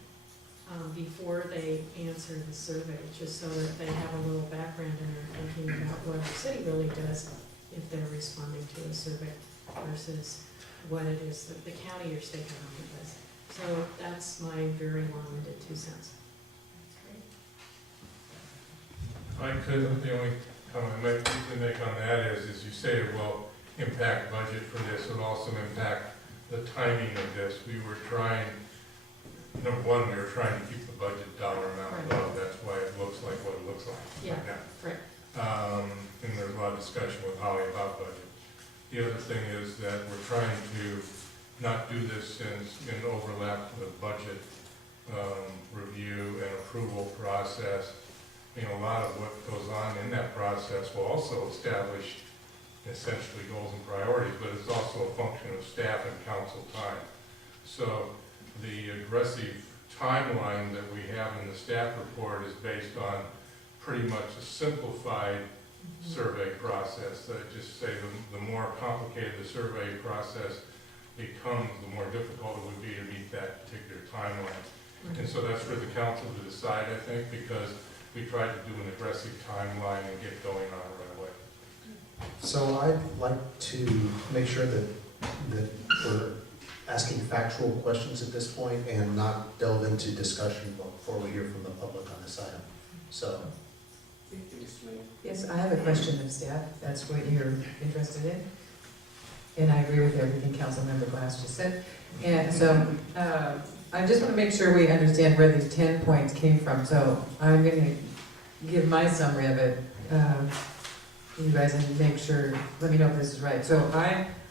before they answer the survey, just so that they have a little background and they're thinking about what the city really does if they're responding to a survey versus what it is that the county or state government does. So that's my very long-winded 2 cents. I could, the only comment I might need to make on that is you say it will impact budget for this, it will also impact the timing of this. We were trying, number one, we were trying to keep the budget dollar amount low. That's why it looks like what it looks like right now. Right. And there's a lot of discussion with Holly about budget. The other thing is that we're trying to not do this in overlap with the budget review and approval process. A lot of what goes on in that process will also establish essentially goals and priorities, but it's also a function of staff and council time. So the aggressive timeline that we have in the staff report is based on pretty much a simplified survey process. That just say the more complicated the survey process becomes, the more difficult it would be to meet that particular timeline. And so that's for the council to decide, I think, because we tried to do an aggressive timeline and get going on it right away. So I'd like to make sure that we're asking factual questions at this point and not delve into discussion before we hear from the public on this item. So. Yes, I have a question of staff. That's what you're interested in. And I agree with everything Councilmember Glass just said. And so I just want to make sure we understand where these 10 points came from. So I'm going to give my summary of it. You guys and make sure, let me know if this is right. So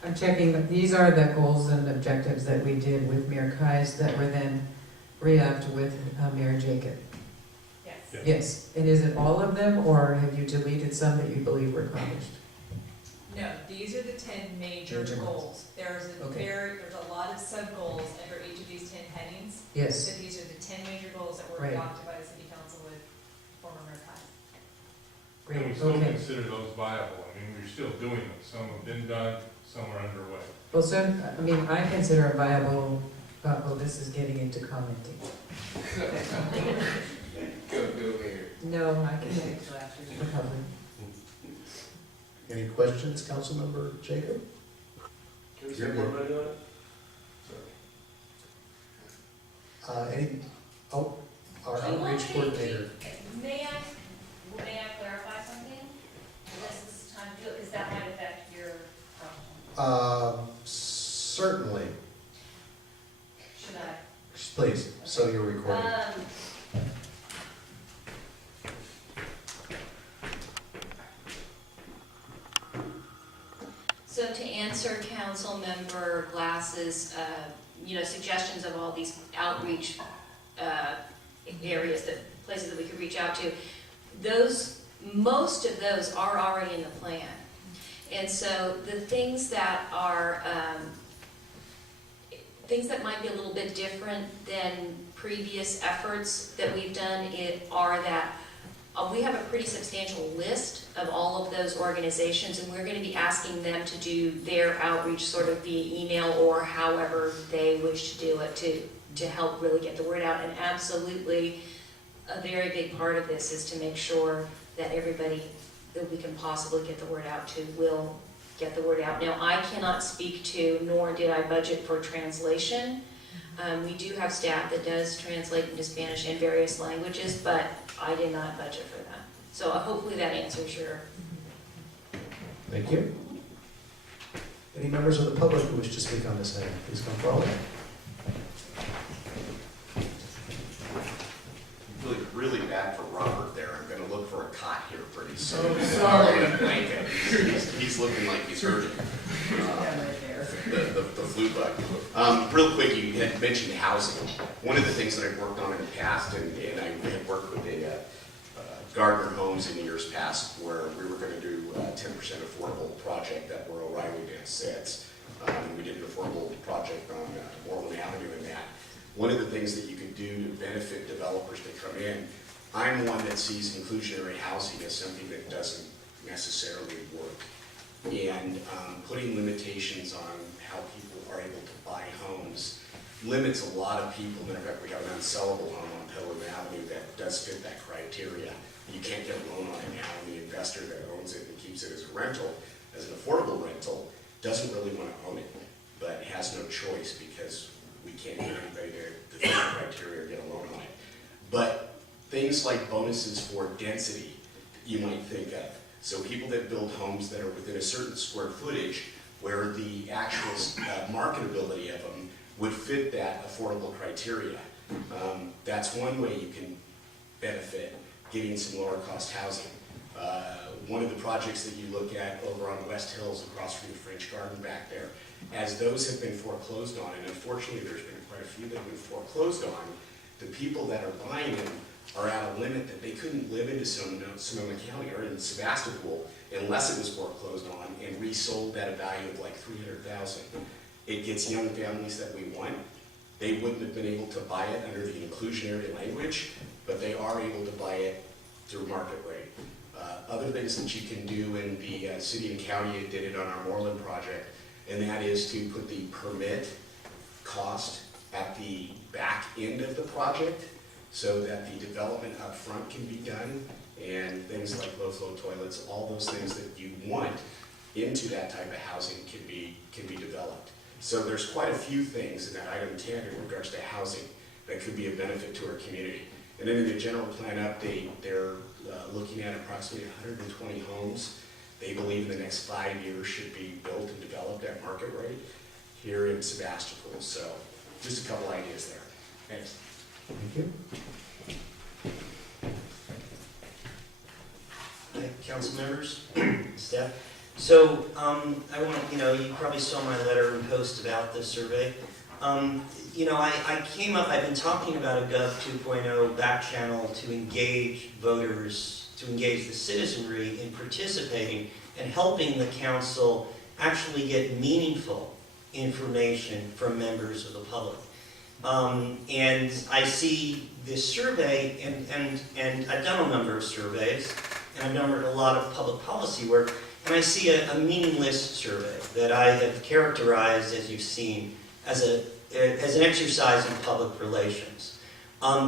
I'm checking that these are the goals and objectives that we did with Mayor Kais that were then re-upped with Mayor Jacob. Yes. Yes. And is it all of them, or have you deleted some that you believe were accomplished? No, these are the 10 major Major goals. There's Okay. there's a lot of sub-goals under each of these 10 headings. Yes. So these are the 10 major goals that were Right. adopted by the city council with former Mayor Kais. And we Great. still Okay. consider those viable. We're still doing them. Some have been done, some are underway. Well, so, I consider a viable, this is getting into commenting. Go later. No, I can make flashes for public. Any questions, Councilmember Jacob? Can we say more money on it? Our outreach coordinator. May I clarify something? This is time to do it, because that might affect your problem. Certainly. Should I? Please, so you're recording. So to answer Councilmember Glass's, suggestions of all these outreach areas, places that we could reach out to, most of those are already in the plan. And so the things that are, things that might be a little bit different than previous efforts that we've done are that we have a pretty substantial list of all of those organizations, and we're going to be asking them to do their outreach sort of via email or however they wish to do it to help really get the word out. And absolutely, a very big part of this is to make sure that everybody that we can possibly get the word out to will get the word out. Now, I cannot speak to, nor did I budget for translation. We do have staff that does translate into Spanish and various languages, but I did not budget for that. So hopefully that answers your... Thank you. Any members of the public who wish to speak on this item, please come forward. Really bad for Robert there. I'm going to look for a cot here pretty soon. Oh, sorry. And a blanket. He's looking like he's hurting. The flu bug. Real quick, you had mentioned housing. One of the things that I've worked on in the past, and I had worked with a Gardner Homes in the years past, where we were going to do a 10% affordable project that where O'Reilly Dance sits. We did an affordable project on Moreland Avenue and that. One of the things that you could do to benefit developers to come in, I'm one that sees inclusionary housing as something that doesn't necessarily work. And putting limitations on how people are able to buy homes limits a lot of people. Matter of fact, we have an unsellable home on Pelham Avenue that does fit that criteria. You can't get a loan on it now, and the investor that owns it and keeps it as a rental, as an affordable rental, doesn't really want to own it, but has no choice because we can't get anybody to fit the criteria or get a loan on it. But things like bonuses for density, you might think of. So people that build homes that are within a certain square footage where the actual marketability of them would fit that affordable criteria. That's one way you can benefit getting some lower cost housing. One of the projects that you look at over on West Hills across from the French Garden back there, as those have been foreclosed on, and unfortunately there's been quite a few that have been foreclosed on, the people that are buying them are at a limit that they couldn't live into Sonoma County or in Sebastopol unless it was foreclosed on and resold at a value of like $300,000. It gets young families that we want. They wouldn't have been able to buy it under the inclusionary language, but they are able to buy it through market rate. Other things that you can do in the city and county did it on our Moreland project, and that is to put the permit cost at the back end of the project so that the development up front can be done, and things like low flow toilets, all those things that you want into that type of housing can be developed. So there's quite a few things in that item 10 in regards to housing that could be a benefit to our community. And then in the general plan update, they're looking at approximately 120 homes. They believe in the next 5 years should be built and developed at market rate here in Sebastopol. So just a couple ideas there. Thanks. Thank you. Council members, staff. So I want to, you probably saw my letter and post about the survey. I came up, I've been talking about a Gov 2.0 back channel to engage voters, to engage the citizenry in participating and helping the council actually get meaningful information from members of the public. And I see this survey, and I've done a number of surveys, and I've done a lot of public policy work, and I see a meaningless survey that I have characterized, as you've seen, as an exercise in public relations.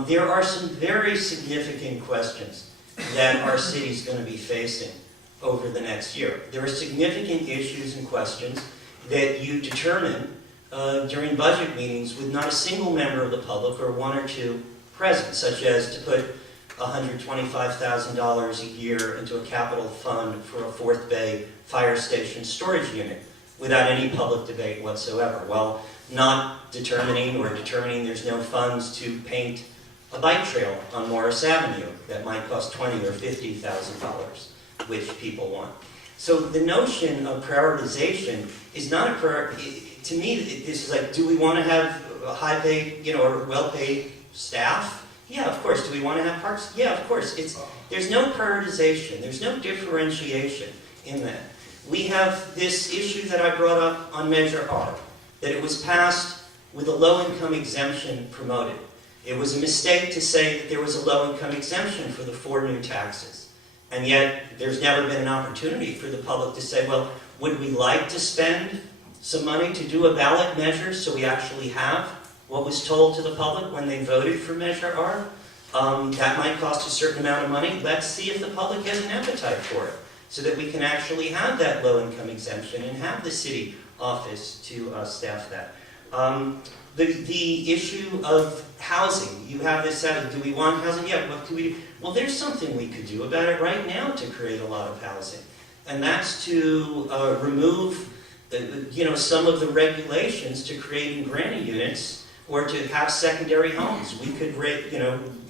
There are some very significant questions that our city's going to be facing over the next year. There are significant issues and questions that you determine during budget meetings with not a single member of the public or one or two present, such as to put $125,000 a year into a capital fund for a Fourth Bay fire station storage unit without any public debate whatsoever. Well, not determining there's no funds to paint a bike trail on Morris Avenue that might cost $20,000 or $50,000, which people want. So the notion of prioritization is not to me, this is like, do we want to have a high-paid, or well-paid staff? Yeah, of course. Do we want to have parks? Yeah, of course. There's no prioritization. There's no differentiation in that. We have this issue that I brought up on Measure R, that it was passed with a low-income exemption promoted. It was a mistake to say that there was a low-income exemption for the 4 new taxes. And yet, there's never been an opportunity for the public to say, well, would we like to spend some money to do a ballot measure so we actually have what was told to the public when they voted for Measure R? That might cost a certain amount of money. Let's see if the public has an appetite for it, so that we can actually have that low-income exemption and have the city office to staff that. The issue of housing, you have this, do we want housing? Yeah, what do we do? Well, there's something we could do about it right now to create a lot of housing. And that's to remove some of the regulations to creating granny units or to have secondary homes. We could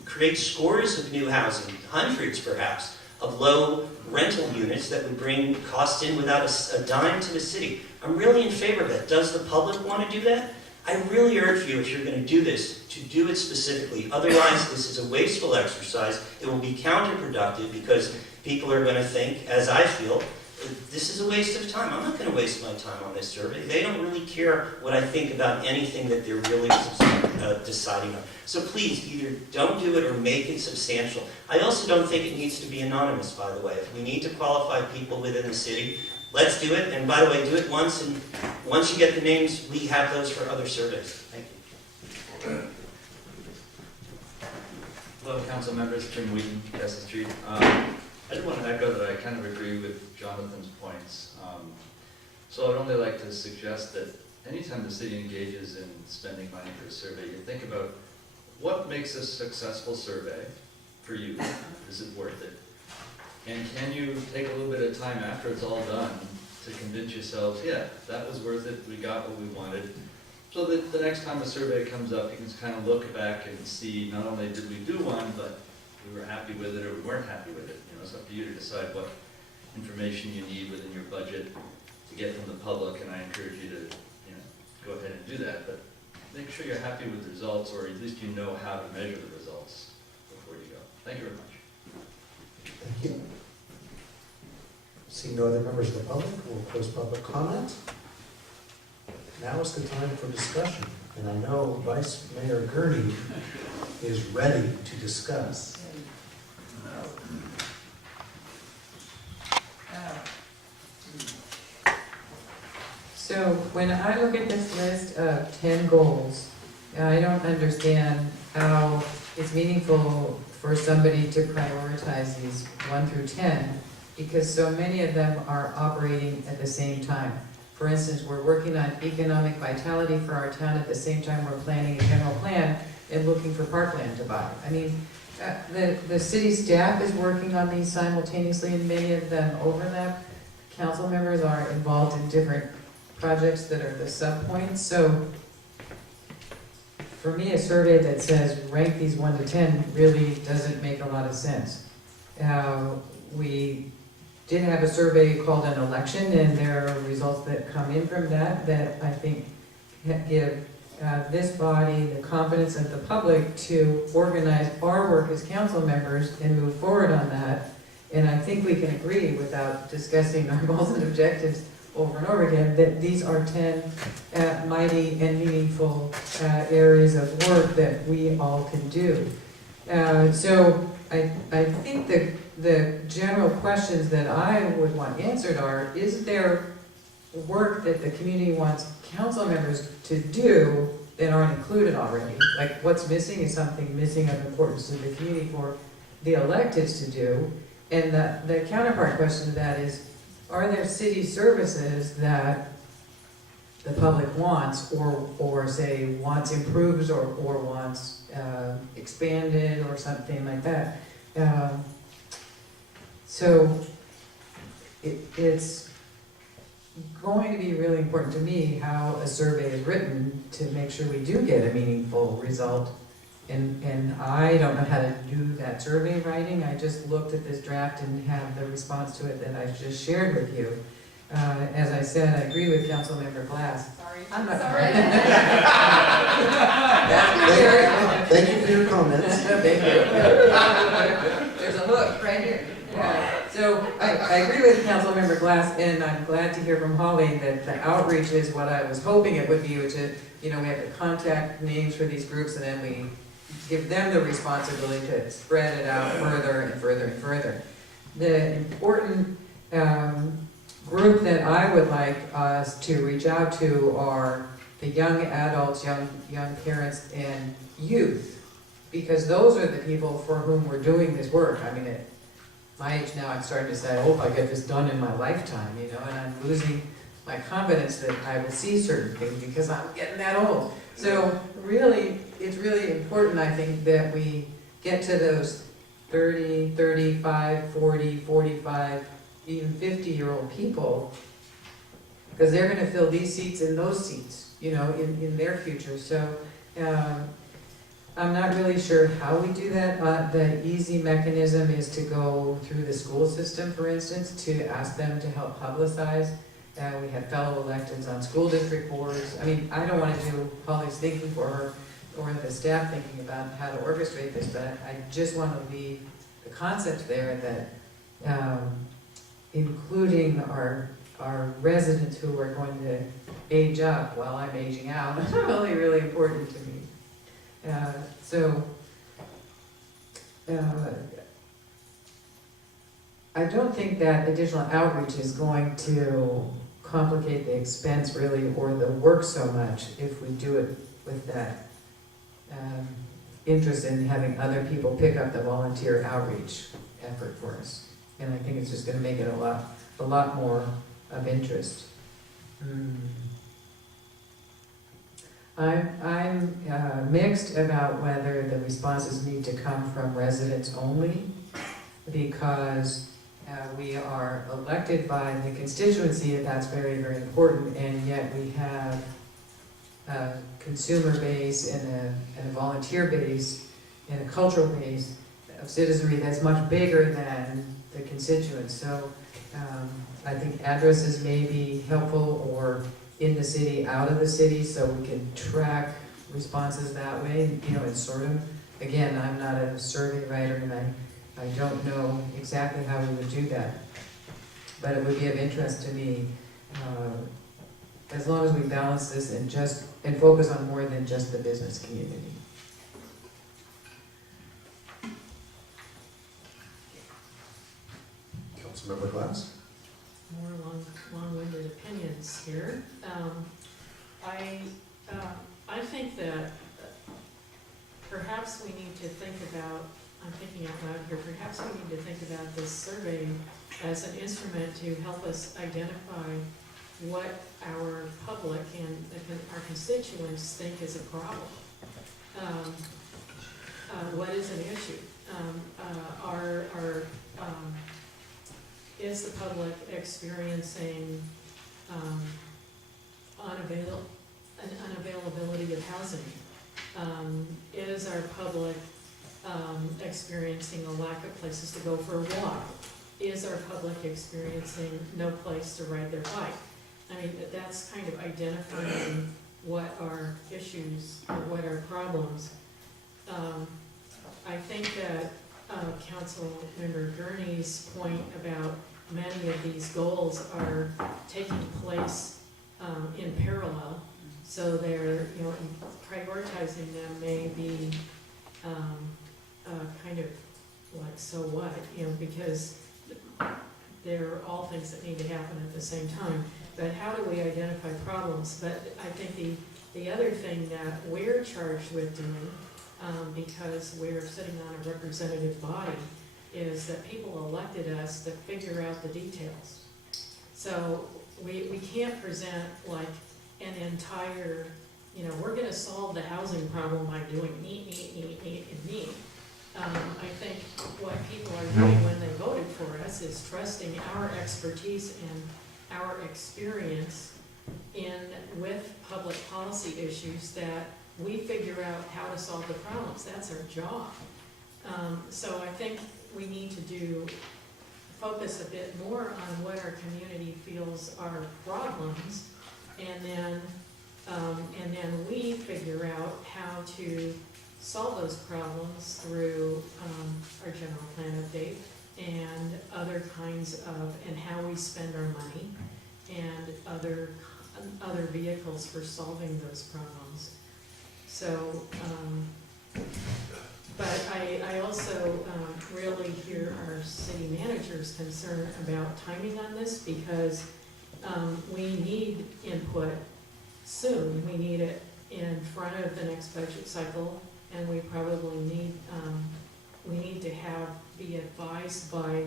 create scores of new housing, hundreds perhaps, of low rental units that would bring costs in without a dime to the city. I'm really in favor of that. Does the public want to do that? I really urge you, if you're going to do this, to do it specifically. Otherwise, this is a wasteful exercise. It will be counterproductive because people are going to think, as I feel, this is a waste of time. I'm not going to waste my time on this survey. They don't really care what I think about anything that they're really deciding on. So please, either don't do it or make it substantial. I also don't think it needs to be anonymous, by the way. If we need to qualify people within the city, let's do it. And by the way, do it once, and once you get the names, we have those for other surveys. Thank you. Hello, council members. Jim Wheaton, Bessie Street. I just want to echo that I kind of agree with Jonathan's points. So I'd only like to suggest that anytime the city engages in spending money for a survey, you think about what makes a successful survey for you. Is it worth it? And can you take a little bit of time after it's all done to convince yourselves, yeah, that was worth it, we got what we wanted, so that the next time a survey comes up, you can kind of look back and see not only did we do one, but we were happy with it or we weren't happy with it. It's up to you to decide what information you need within your budget to get from the public, and I encourage you to go ahead and do that, but make sure you're happy with the results, or at least you know how to measure the results before you go. Thank you very much. Thank you. Seeing no other members of the public, we'll close public comment. Now is the time for discussion, and I know Vice Mayor Gurney is ready to discuss. So when I look at this list of 10 goals, I don't understand how it's meaningful for somebody to prioritize these 1 through 10, because so many of them are operating at the same time. For instance, we're working on economic vitality for our town at the same time we're planning a general plan and looking for parkland to buy. I mean, the city staff is working on these simultaneously, and many of them overlap. Council members are involved in different projects that are the sub-points. So for me, a survey that says rank these 1 to 10 really doesn't make a lot of sense. We did have a survey called an election, and there are results that come in from that I think give this body the confidence of the public to organize our work as council members and move forward on that. And I think we can agree, without discussing our goals and objectives over and over again, that these are 10 mighty and meaningful areas of work that we all can do. So I think the general questions that I would want answered are, is there work that the community wants council members to do that aren't included already? Like, what's missing? Is something missing of importance to the community for the electeds to do? And the counterpart question to that is, are there city services that the public wants, or say wants improved, or wants expanded, or something like that? So it's going to be really important to me how a survey is written to make sure we do get a meaningful result. And I don't know how to do that survey writing. I just looked at this draft and have the response to it that I just shared with you. As I said, I agree with Councilmember Glass. Sorry. I'm not Sorry. Thank you for your comments. Thank you. There's a hook right here. So I agree with Councilmember Glass, and I'm glad to hear from Holly that the outreach is what I was hoping it would be, which is, we have the contact names for these groups, and then we give them the responsibility to spread it out further and further and further. The important group that I would like us to reach out to are the young adults, young parents, and youth, because those are the people for whom we're doing this work. I mean, at my age now, I'm starting to say, I hope I get this done in my lifetime, and I'm losing my confidence that I will see certain things because I'm getting that old. So really, it's really important, I think, that we get to those 30, 35, 40, 45, even 50-year-old people, because they're going to fill these seats and those seats, in their future. So I'm not really sure how we do that. The easy mechanism is to go through the school system, for instance, to ask them to help publicize. We have fellow electeds on school district boards. I mean, I don't want to do Holly's thinking for her or the staff thinking about how to orchestrate this, but I just want to leave the concept there that including our residents who are going to age up while I'm aging out is really, really important to me. I don't think that additional outreach is going to complicate the expense really or the work so much if we do it with that interest in having other people pick up the volunteer outreach effort for us. And I think it's just going to make it a lot more of interest. I'm mixed about whether the responses need to come from residents only, because we are elected by the constituency, and that's very, very important, and yet we have a consumer base and a volunteer base and a cultural base of citizenry that's much bigger than the constituents. So I think addresses may be helpful, or in the city, out of the city, so we can track responses that way, and sort them. Again, I'm not a survey writer, and I don't know exactly how we would do that, but it would be of interest to me, as long as we balance this and focus on more than just the business community. Councilmember Glass? More long-winded opinions here. I think that perhaps we need to think about, I'm thinking out loud here, perhaps we need to think about this survey as an instrument to help us identify what our public and our constituents think is a problem. What is an issue? Is the public experiencing an unavailability of housing? Is our public experiencing a lack of places to go for a walk? Is our public experiencing no place to ride their bike? I mean, that's kind of identifying what our issues or what our problems. I think that Councilmember Gurney's point about many of these goals are taking place in parallel, so they're, prioritizing them may be kind of like, so what, because they're all things that need to happen at the same time. But how do we identify problems? But I think the other thing that we're charged with doing, because we're sitting on a representative body, is that people elected us to figure out the details. So we can't present like an entire, we're gonna solve the housing problem by doing neat, and neat. I think what people are doing when they voted for us is trusting our expertise our experience with public policy issues, that we figure out how to solve the problems. That's our job. So I think we need to focus a bit more on what our community feels are problems, and then we figure out how to solve those problems through our general plan update and other kinds of, and how we spend our money and other vehicles for solving those problems. So, but I also really hear our city manager's concern about timing on this, because we need input soon. We need it in front of the next budget cycle, and we probably need, to be advised by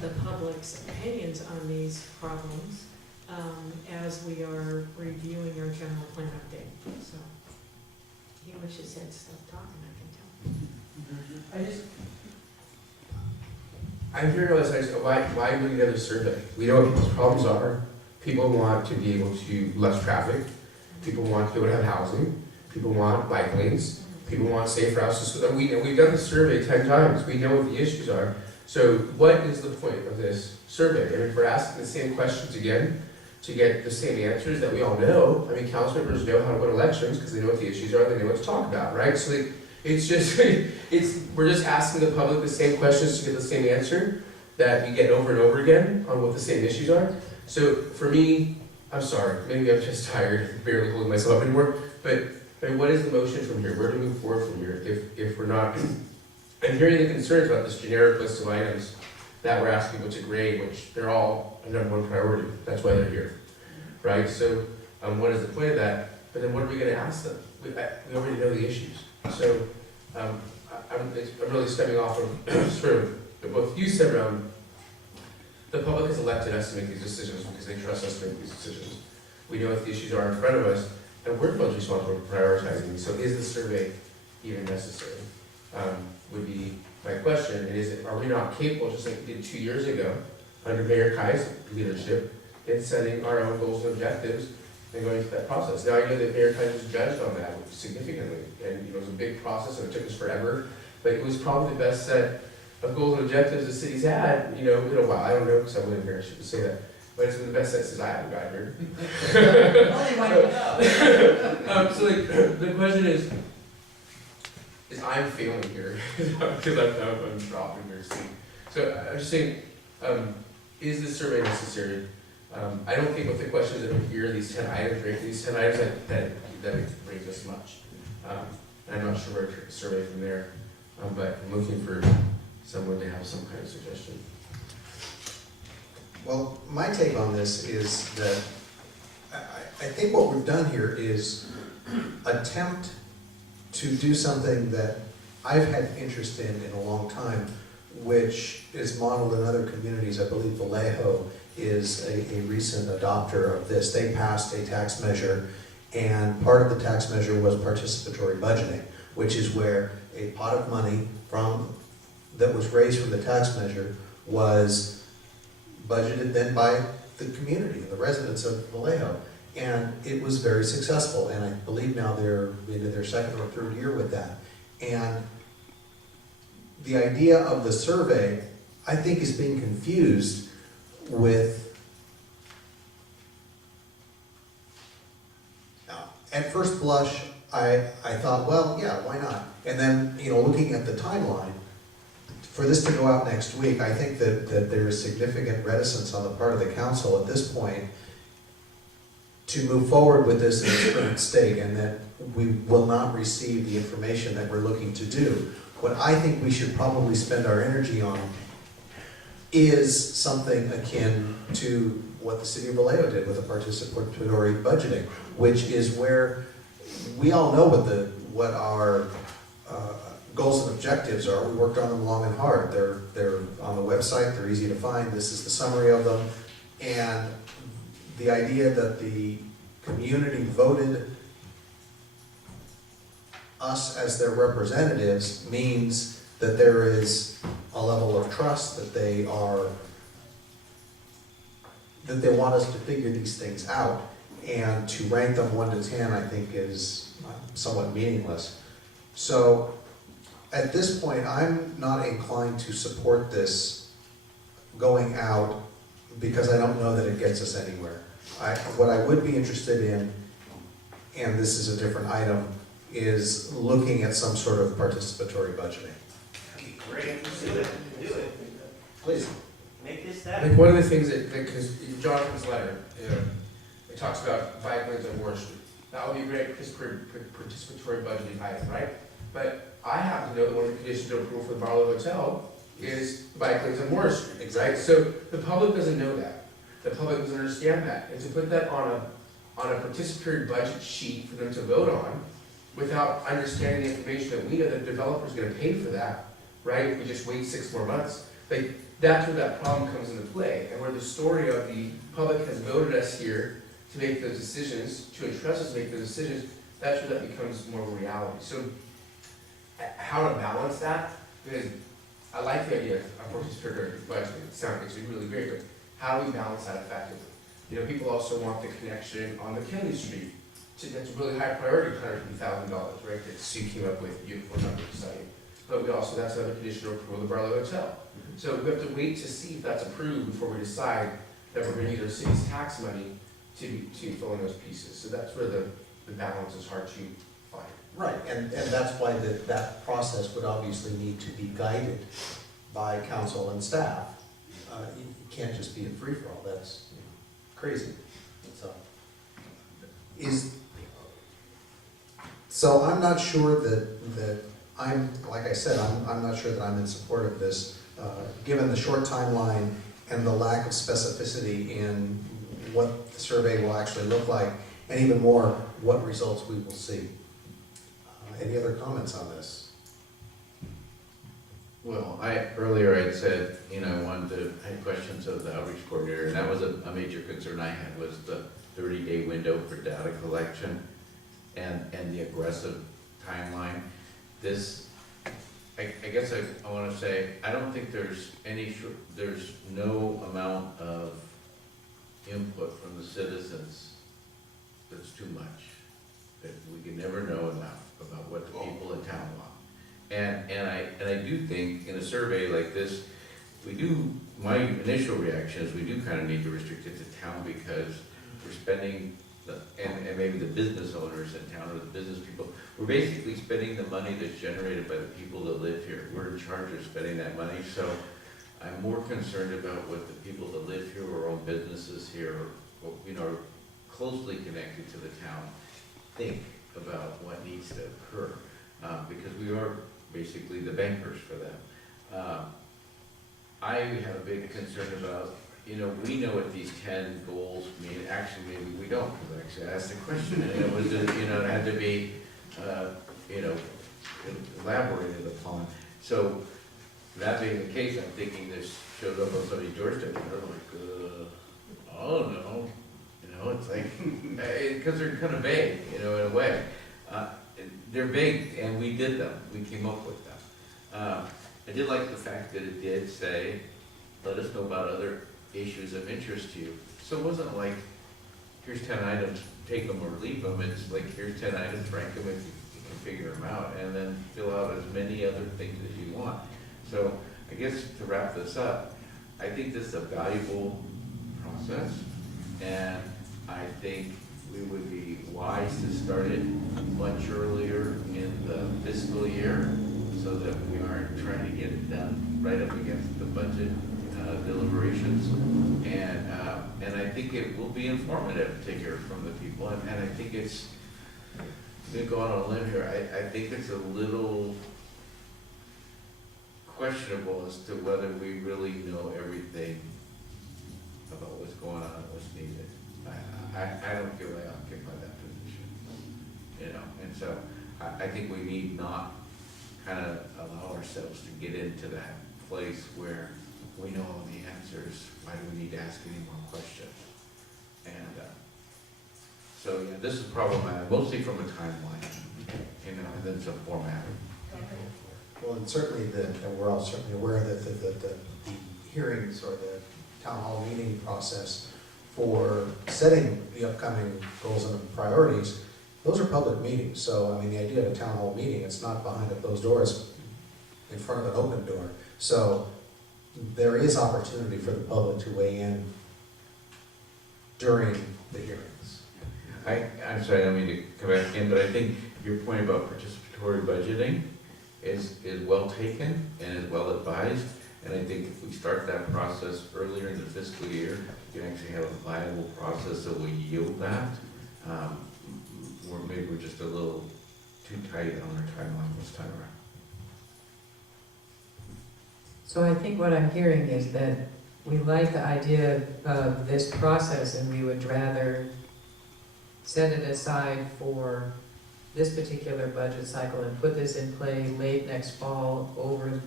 the public's opinions on these problems as we are reviewing our general plan update. So he wishes he'd stop talking, I can tell. I'm here to realize, why do we need another survey? We know what people's problems are. People want to be able to less traffic. People want to be able to have housing. People want bike lanes. People want safe routes. So we've done the survey 10 times. We know what the issues are. So what is the point of this survey? I mean, if we're asking the same questions again to get the same answers that we all know, I mean, council members know how to win elections because they know what the issues are, they know what to talk about, right? So it's just, we're just asking the public the same questions to get the same answer that we get over and over again on what the same issues are. So for me, I'm sorry, maybe I'm just tired, barely holding myself up anymore, but I mean, what is the motion from here? Where do we move forward from here if we're not? I'm hearing the concerns about this generic list of items that we're asking people to grade, which they're all a number one priority. That's why they're here, right? So what is the point of that? But then what are we going to ask them? We already know the issues. So I'm really stepping off of sort of both you said the public has elected us to make these decisions because they trust us to make these decisions. We know what the issues are in front of us, and we're both responsible for prioritizing these. So is the survey even necessary? Would be my question. And are we not capable, just like we did 2 years ago, under Mayor Kai's leadership, in setting our own goals and objectives and going through that process? Now I know that Mayor Kai was judged on that significantly, and it was a big process and it took us forever, but it was probably the best set of goals and objectives the city's had, in a while. I don't know, because I wasn't here, I shouldn't say that. But it's been the best set since I haven't got here. Only one you know. So the question is I'm failing here because I'm dropping your seat. So I'm just saying, is this survey necessary? I don't think with the questions that are here, these 10 items, that it brings us much. And I'm not sure where to survey from there, but I'm looking for someone to have some kind of suggestion. Well, my take on this is that I think what we've done here is attempt to do something that I've had interest in a long time, which is modeled in other communities. I believe Vallejo is a recent adopter of this. They passed a tax measure, and part of the tax measure was participatory budgeting, which is where a pot of money that was raised from the tax measure was budgeted then by the community, the residents of Vallejo. And it was very successful, and I believe now they're into their second or third year with that. And the idea of the survey, I think, is being confused with, at first blush, I thought, well, yeah, why not? And then, looking at the timeline, for this to go out next week, I think that there's significant reticence on the part of the council at this point to move forward with this in its current state, and that we will not receive the information that we're looking to do. What I think we should probably spend our energy on is something akin to what the city of Vallejo did with the participatory budgeting, which is where we all know what our goals and objectives are. We worked on them long and hard. They're on the website, they're easy to find. This is the summary of them. And the idea that the community voted us as their representatives means that there is a level of trust, that they are that they want us to figure these things out, and to rank them 1 to 10, I think is somewhat meaningless. So at this point, I'm not inclined to support this going out because I don't know that it gets us anywhere. What I would be interested in, and this is a different item, is looking at some sort of participatory budgeting. Great, do it, do it. Please. Make this I that. think one of the things because Jonathan's letter, it talks about bike lanes on Warren Street. That would be a great participatory budgeting item, right? But I happen to know that one of the conditions of approval for the Barlow Hotel is bike lanes on Warren Street. Exactly. So the public doesn't know that. The public doesn't understand that. And to put that on a participatory budget sheet for them to vote on, without understanding the information that we know the developer's gonna pay for that, right? If we just wait 6 more months. Like, that's where that problem comes into play, and where the story of the public has voted us here to make those decisions, to entrust us to make those decisions, that's where that becomes more of a reality. So, how to balance that? Because I like the idea of participatory budgeting, it sounds actually really great, but how do we balance that effectively? You know, people also want the connection on McKinley Street. That's a really high priority, $150,000, right? That Sue came up with, beautiful numbers, exciting. But we also, that's another conditional approval of the Barlow Hotel. So we have to wait to see if that's approved before we decide that we're gonna use our city's tax money to fill in those pieces. So that's where the balance is hard to find. Right, and that's why that process would obviously need to be guided by council and staff. You can't just be a free-for-all, that's crazy. So I'm not sure that I'm, like I said, I'm not sure that I'm in support of this, given the short timeline and the lack of specificity in what the survey will actually look like, and even more, what results we will see. Any other comments on this? Well, earlier I'd said, I wanted to, I had questions of the outreach coordinator, and that was a major concern I had, was the 30-day window for data collection and the aggressive timeline. This, I guess I want to say, I don't think there's no amount of input from the citizens that's too much. That we can never know enough about what the people in town want. And I do think in a survey like this, my initial reaction is we do kind of need to restrict it to town, because we're spending, and maybe the business owners in town or the business people, we're basically spending the money that's generated by the people that live here. We're in charge of spending that money, so I'm more concerned about what the people that live here or own businesses here, or, are closely connected to the town, think about what needs to occur, because we are basically the bankers for them. I have a big concern about, we know what these 10 goals mean. Actually, maybe we don't, because actually I asked the question, and it was, it had to be, elaborated upon. So that being the case, I'm thinking this shows up on somebody's doorstep, and they're like, oh no, it's like, because they're kind of vague, in a way. They're vague, and we did them. We came up with them. I did like the fact that it did say, let us know about other issues of interest to you. So it wasn't like, here's 10 items, take them or leave them. It's like, here's 10 items, rank them if you can figure them out, and then fill out as many other things as you want. So I guess to wrap this up, I think this is a valuable process, and I think we would be wise to start it much earlier in the fiscal year, so that we aren't trying to get it done right up against the budget deliberations. And I think it will be informative to hear from the people, and I think it's, I'm gonna go out on a limb here, I think it's a little questionable as to whether we really know everything about what's going on and what's needed. I don't feel I occupy that position, and so I think we need not kind of allow ourselves to get into that place where we know all the answers. Why do we need to ask any more questions? And so yeah, this is problematic, mostly from a timeline, and then some format. Well, and certainly we're all certainly aware that the hearings or the town hall meeting process for setting the upcoming goals and priorities, those are public meetings. So, I mean, the idea of a town hall meeting, it's not behind closed doors, in front of an open door. So there is opportunity for the public to weigh in during the hearings. I'm sorry, I don't mean to come back again, but I think your point about participatory budgeting is well taken and is well advised. And I think if we start that process earlier in the fiscal year, we can actually have a viable process that will yield that. Or maybe we're just a little too tight on our timeline this time around. So I think what I'm hearing is that we like the idea of this process and we would rather set it aside for this particular budget cycle and put this in play late next fall over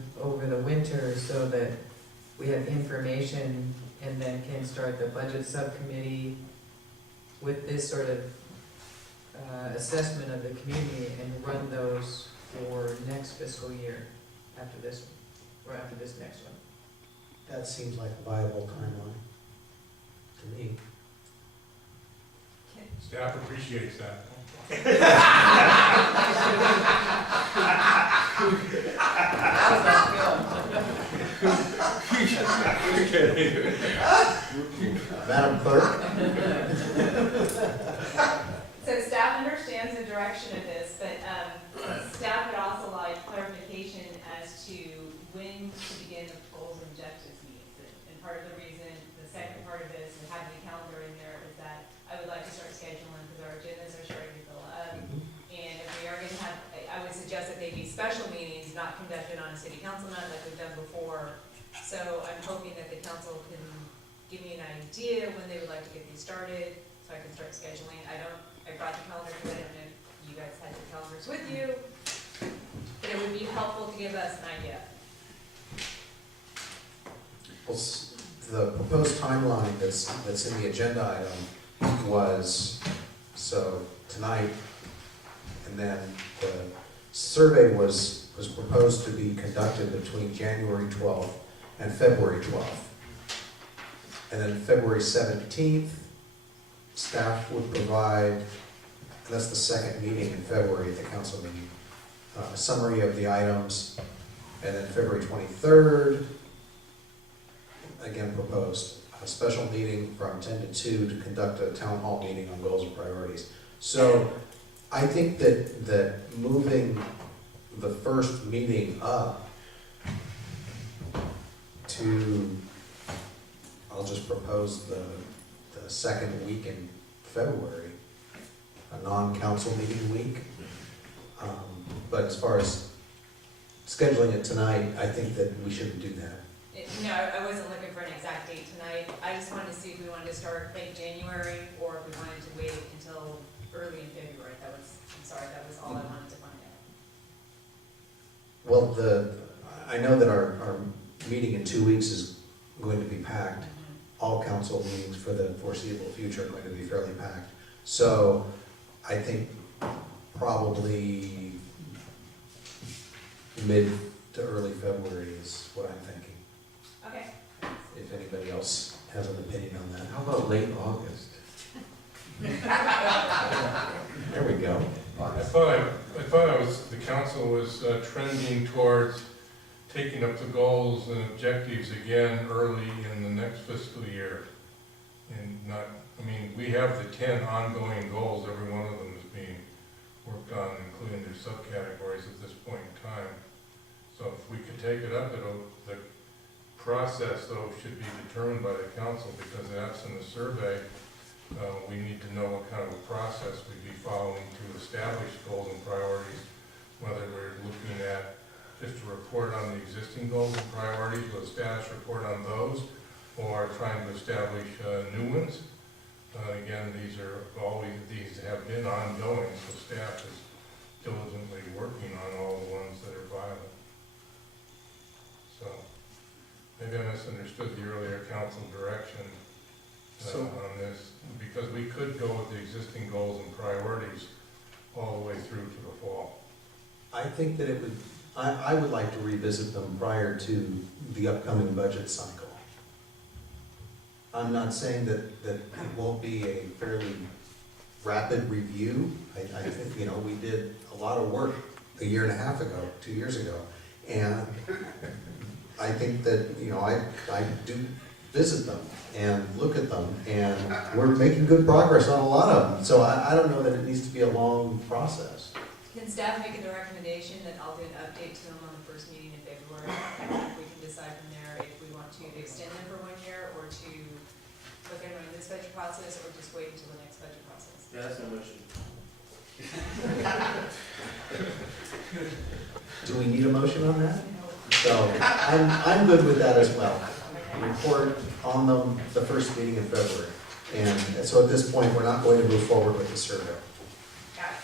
the winter so that we have information and then can start the budget subcommittee with this sort of assessment of the community and run those for next fiscal year after this one, or after this next one. That seems like a viable timeline to me. Staff appreciates that. Madam Clerk? So staff understands the direction of this, but staff would also like clarification as to when to begin the goals and objectives meetings. And part of the reason, the second part of this, and having the calendar in there, is that I would like to start scheduling because our agendas are starting to fill up. And if we are going to have, I would suggest that they be special meetings, not conducted on a city council night like we've done before. So I'm hoping that the council can give me an idea when they would like to get these started, so I can start scheduling. I brought the calendar because I don't know if you guys had the calendars with you, but it would be helpful to give us an idea. Well, the proposed timeline that's in the agenda item was, so tonight, and then the survey was proposed to be conducted between January 12th and February 12th. And then February 17th, staff would provide, and that's the second meeting in February at the council meeting, a summary of the items. And then February 23rd, again proposed, a special meeting from 10 to 2 to conduct a town hall meeting on goals and priorities. So I think that moving the first meeting up to, I'll just propose the second week in February, a non-council meeting week. But as far as scheduling it tonight, I think that we shouldn't do that. No, I wasn't looking for an exact date tonight. I just wanted to see if we wanted to start late January or if we wanted to wait until early in February. That was all I wanted to find out. Well, I know that our meeting in 2 weeks is going to be packed. All council meetings for the foreseeable future are going to be fairly packed. So I think probably mid to early February is what I'm thinking. Okay. If anybody else has an opinion on that. How about late August? There we go. I thought the council was trending towards taking up the goals and objectives again early in the next fiscal year. And not, I mean, we have the 10 ongoing goals, every one of them is being worked on, including their subcategories at this point in time. So if we could take it up, the process though should be determined by the council, because absent a survey, we need to know what kind of a process we'd be following to establish goals and priorities, whether we're looking at just a report on the existing goals and priorities with a status report on those, or trying to establish new ones. Again, these have been ongoing, so staff is diligently working on all the ones that are viable. So maybe I misunderstood the earlier council direction on this, because we could go with the existing goals and priorities all the way through to the fall. I think that it would, I would like to revisit them prior to the upcoming budget cycle. I'm not saying that it won't be a fairly rapid review. I think, you know, we did a lot of work a year and a half ago, 2 years ago. And I think that, you know, I do visit them and look at them, and we're making good progress on a lot of them. So I don't know that it needs to be a long process. Can staff make a recommendation that I'll do an update to them on the first meeting in February? We can decide from there if we want to extend them for 1 year, or to look at them in this budget process, or just wait until the next budget process. Yeah, that's my motion. Do we need a motion on that? So I'm good with that as well. Report on them the first meeting in February. And so at this point, we're not going to move forward with the survey. Got it.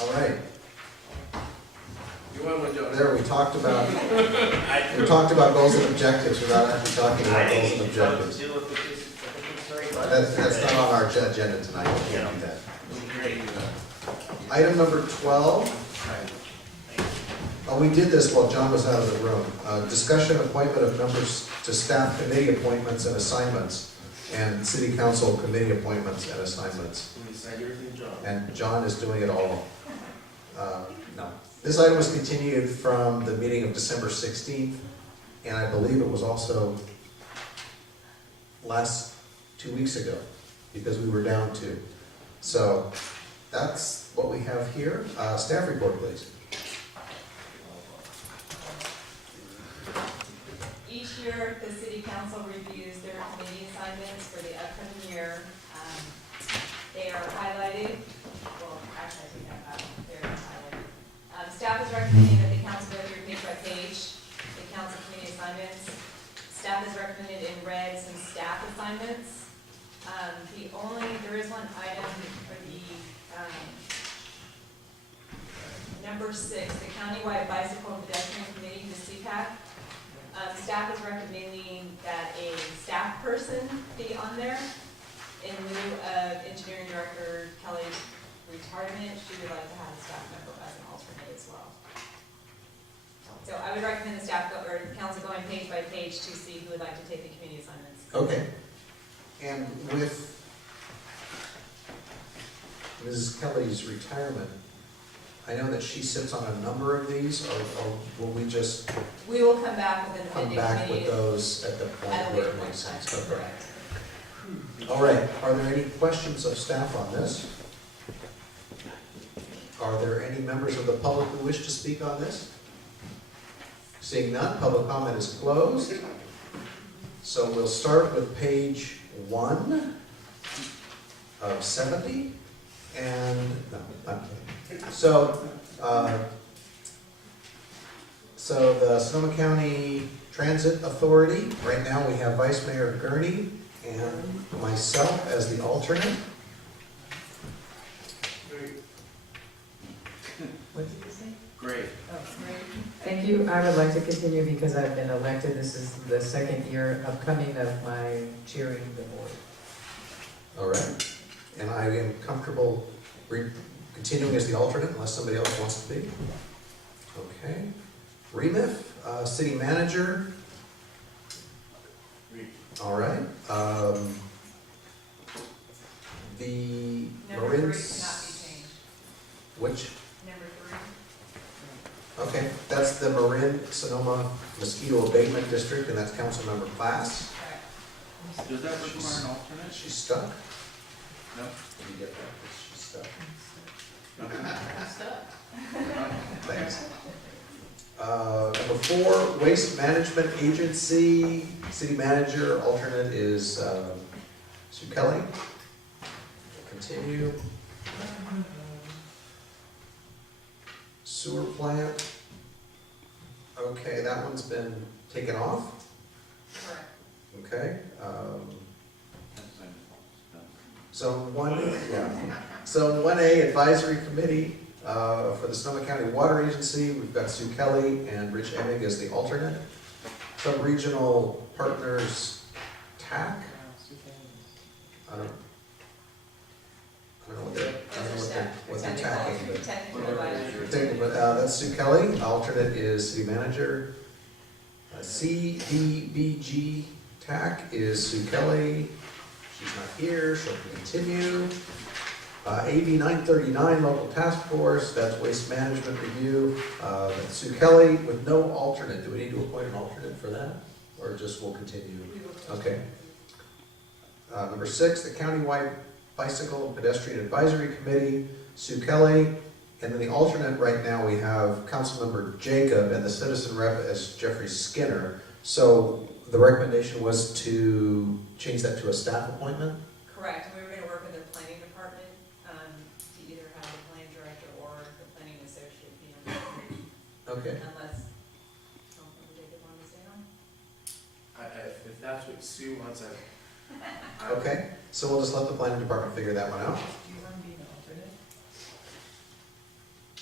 All right. You want one, John? There, we talked about goals and objectives without actually talking about goals and objectives. That's not on our agenda tonight. We can't do that. Item number 12. We did this while John was out of the room. Discussion appointment of members to staff committee appointments and assignments, and city council committee appointments and assignments. We decide everything, John. And John is doing it all. No. This item was continued from the meeting of December 16th, and I believe it was also last 2 weeks ago, because we were down 2. So that's what we have here. Staff report, please. Each year, the city council reviews their committee assignments for the upcoming year. They are highlighted, well, actually, I think I have, they're not highlighted. Staff is recommending that the council go through page by page, the council committee assignments. Staff has recommended in red some staff assignments. There is one item for the, number 6, the countywide bicycle and pedestrian committee, the CPAC. Staff is recommending that a staff person be on there. In lieu of engineering director Kelly's retirement, she would like to have a staff member as an alternate as well. So I would recommend the staff or the council going page by page to see who would like to take the committee assignments. Okay. And with Mrs. Kelly's retirement, I know that she sits on a number of these, or will we just We will come back with an come amended back committee with those at the at point a where later it point makes in time. sense? Okay. Correct. All right, are there any questions of staff on this? Are there any members of the public who wish to speak on this? Seeing none, public comment is closed. So we'll start with page 1 of 70, and, no, not kidding. So the Sonoma County Transit Authority, right now we have Vice Mayor Gurney and myself as the alternate. What did you say? Great. Thank you. I would like to continue because I've been elected. This is the second year upcoming of my chairing the board. All right, and I am comfortable continuing as the alternate unless somebody else wants to be. Okay. Remif, city manager. All right. The Number 3 Marin. cannot be changed. Which? Number 3. Okay, that's the Marin Sonoma Mosquito Abatement District, and that's Councilmember Class. Correct. Does that require an alternate? She's stuck. No. Did you get that? She's stuck. Thanks. Number 4, Waste Management Agency, city manager, alternate is Sue Kelly. Continue. Sewer plant. Okay, that one's been taken off. Correct. Okay. So 1A Advisory Committee for the Sonoma County Water Agency, we've got Sue Kelly and Rich Emig as the alternate. Sub-Regional Partners TAC. I don't know what they're tacking, but. Technical advisory. But that's Sue Kelly. Alternate is city manager. CDBG TAC is Sue Kelly. She's not here, she'll continue. AB 939, local task force, that's waste management review. That's Sue Kelly with no alternate. Do we need to appoint an alternate for that? Or just we'll continue? Okay. Number 6, the countywide bicycle and pedestrian advisory committee, Sue Kelly. And then the alternate right now, we have Councilmember Jacob and the citizen rep as Jeffrey Skinner. So the recommendation was to change that to a staff appointment? Correct, and we were gonna work with the planning department, to either have the planning director or the planning associate be on the committee, Okay. unless Councilmember Jacob wanted to stay on. If that's what Sue wants, Okay, so we'll just let the planning department figure that one out. Do you want to be an alternate?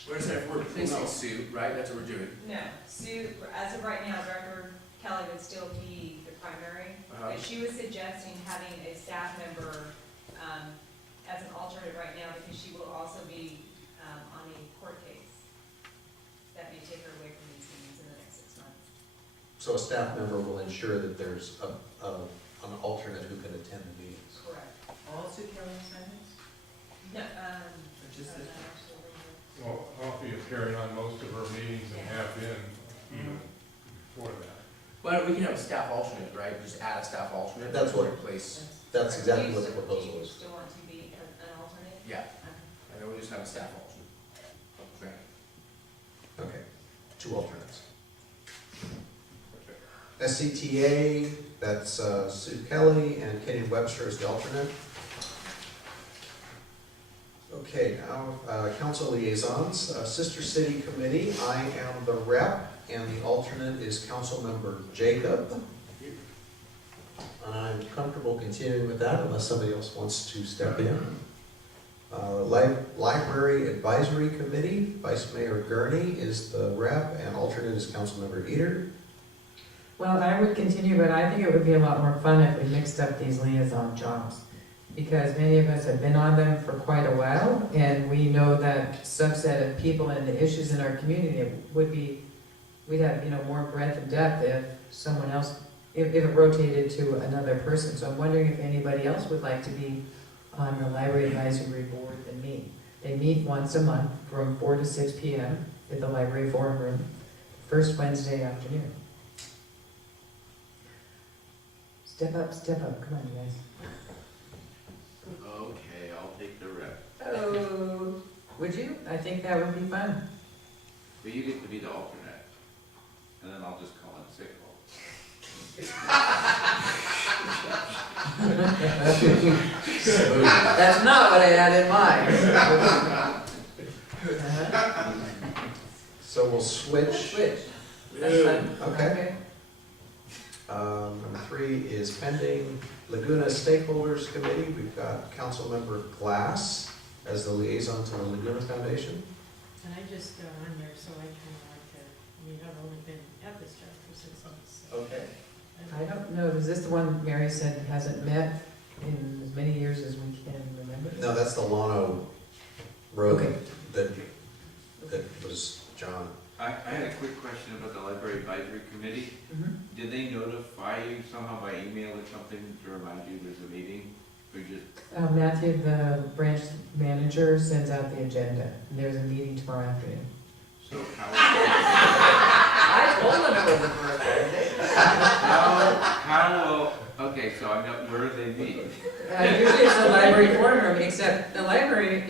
we're saying if we're replacing Sue, right, that's what we're doing. No, Sue, as of right now, Director Kelly would still be the primary, but she was suggesting having a staff member, as an alternate right now, because she will also be, on a court case. That may take her away from these meetings in the next 6 months. So a staff member will ensure that there's an alternate who can attend the meetings. Correct. All Sue Kelly assignments? No, just I'm this not actually aware. Well, Alfie is carrying on most of her meetings and have been even before that. But we can have a staff alternate, right? Just add a staff alternate. That's what- Replace, That's exactly Do you what the still- proposal Do you is. still want to be an alternate? yeah, and then we'll just have a staff alternate. Okay. Okay, 2 alternates. SCTA, that's Sue Kelly and Kenny Webster is the alternate. Okay, now, council liaisons, Sister City Committee, I am the rep, and the alternate is Councilmember Jacob. I'm comfortable continuing with that unless somebody else wants to step in. Library Advisory Committee, Vice Mayor Gurney is the rep, and alternate is Councilmember Eater. Well, I would continue, but I think it would be a lot more fun if we mixed up these liaison jobs. Because many of us have been on them for quite a while, and we know that subset of people and the issues in our community would be, we'd have, more breadth and depth if someone else, if it rotated to another person. So I'm wondering if anybody else would like to be on the Library Advisory Board than me. They meet once a month from 4 to 6 p.m. at the Library Forum Room, first Wednesday afternoon. Step up, come on, you guys. Okay, I'll take the rep. Oh, would you? I think that would be fun. But you get to be the alternate, and then I'll just call it sick call. That's not what I had in mind. So we'll switch. Switch. That's fun. Okay. Number 3 is pending Laguna Stakeholders Committee. We've got Councilmember Glass as the liaison to the Laguna Foundation. And I just got on there, so I kind of like to, I've only been at this job for 6 months. So Okay. I don't know, is this the one Mary said hasn't met in as many years as we can remember? No, that's the Lano Road Okay. that was John. I had a quick question about the Library Advisory Committee. Mhm. Did they notify you somehow by email or something to remind you there's a meeting? Or just, Matthew, the branch manager, sends out the agenda, and there's a meeting tomorrow afternoon. so how, I told them it was a birthday. okay, so I'm not, where do they meet? Usually it's the library forum room, except the library,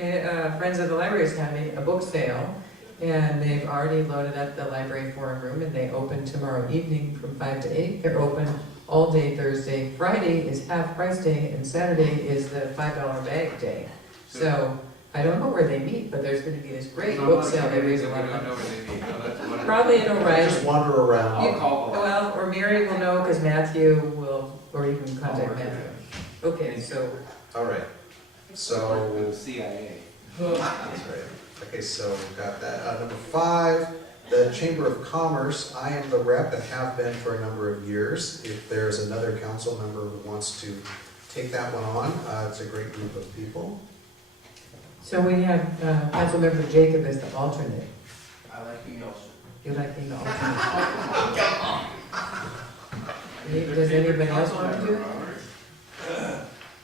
Friends of the Library is having a book sale, and they've already loaded up the library forum room, and they open tomorrow evening from 5 to 8. They're open all day Thursday. Friday is half price day, and Saturday is the $5 bag day. So I don't know where they meet, but there's gonna be this great book sale. They raise a lot of I don't know money. where they meet. Oh, that's wonderful. Probably in O'Reilly. Just wander around. I'll call the. Well, or Mary will know, because Matthew will, or you can contact Matthew. Okay, so, All right. So, CIA. that's right. Okay, so we've got that. Number 5, the Chamber of Commerce. I am the rep and have been for a number of years. If there's another council member who wants to take that one on, it's a great group of people. so we have Councilmember Jacob as the alternate. I like being also. You like being the alternate? Does anybody else want to do it?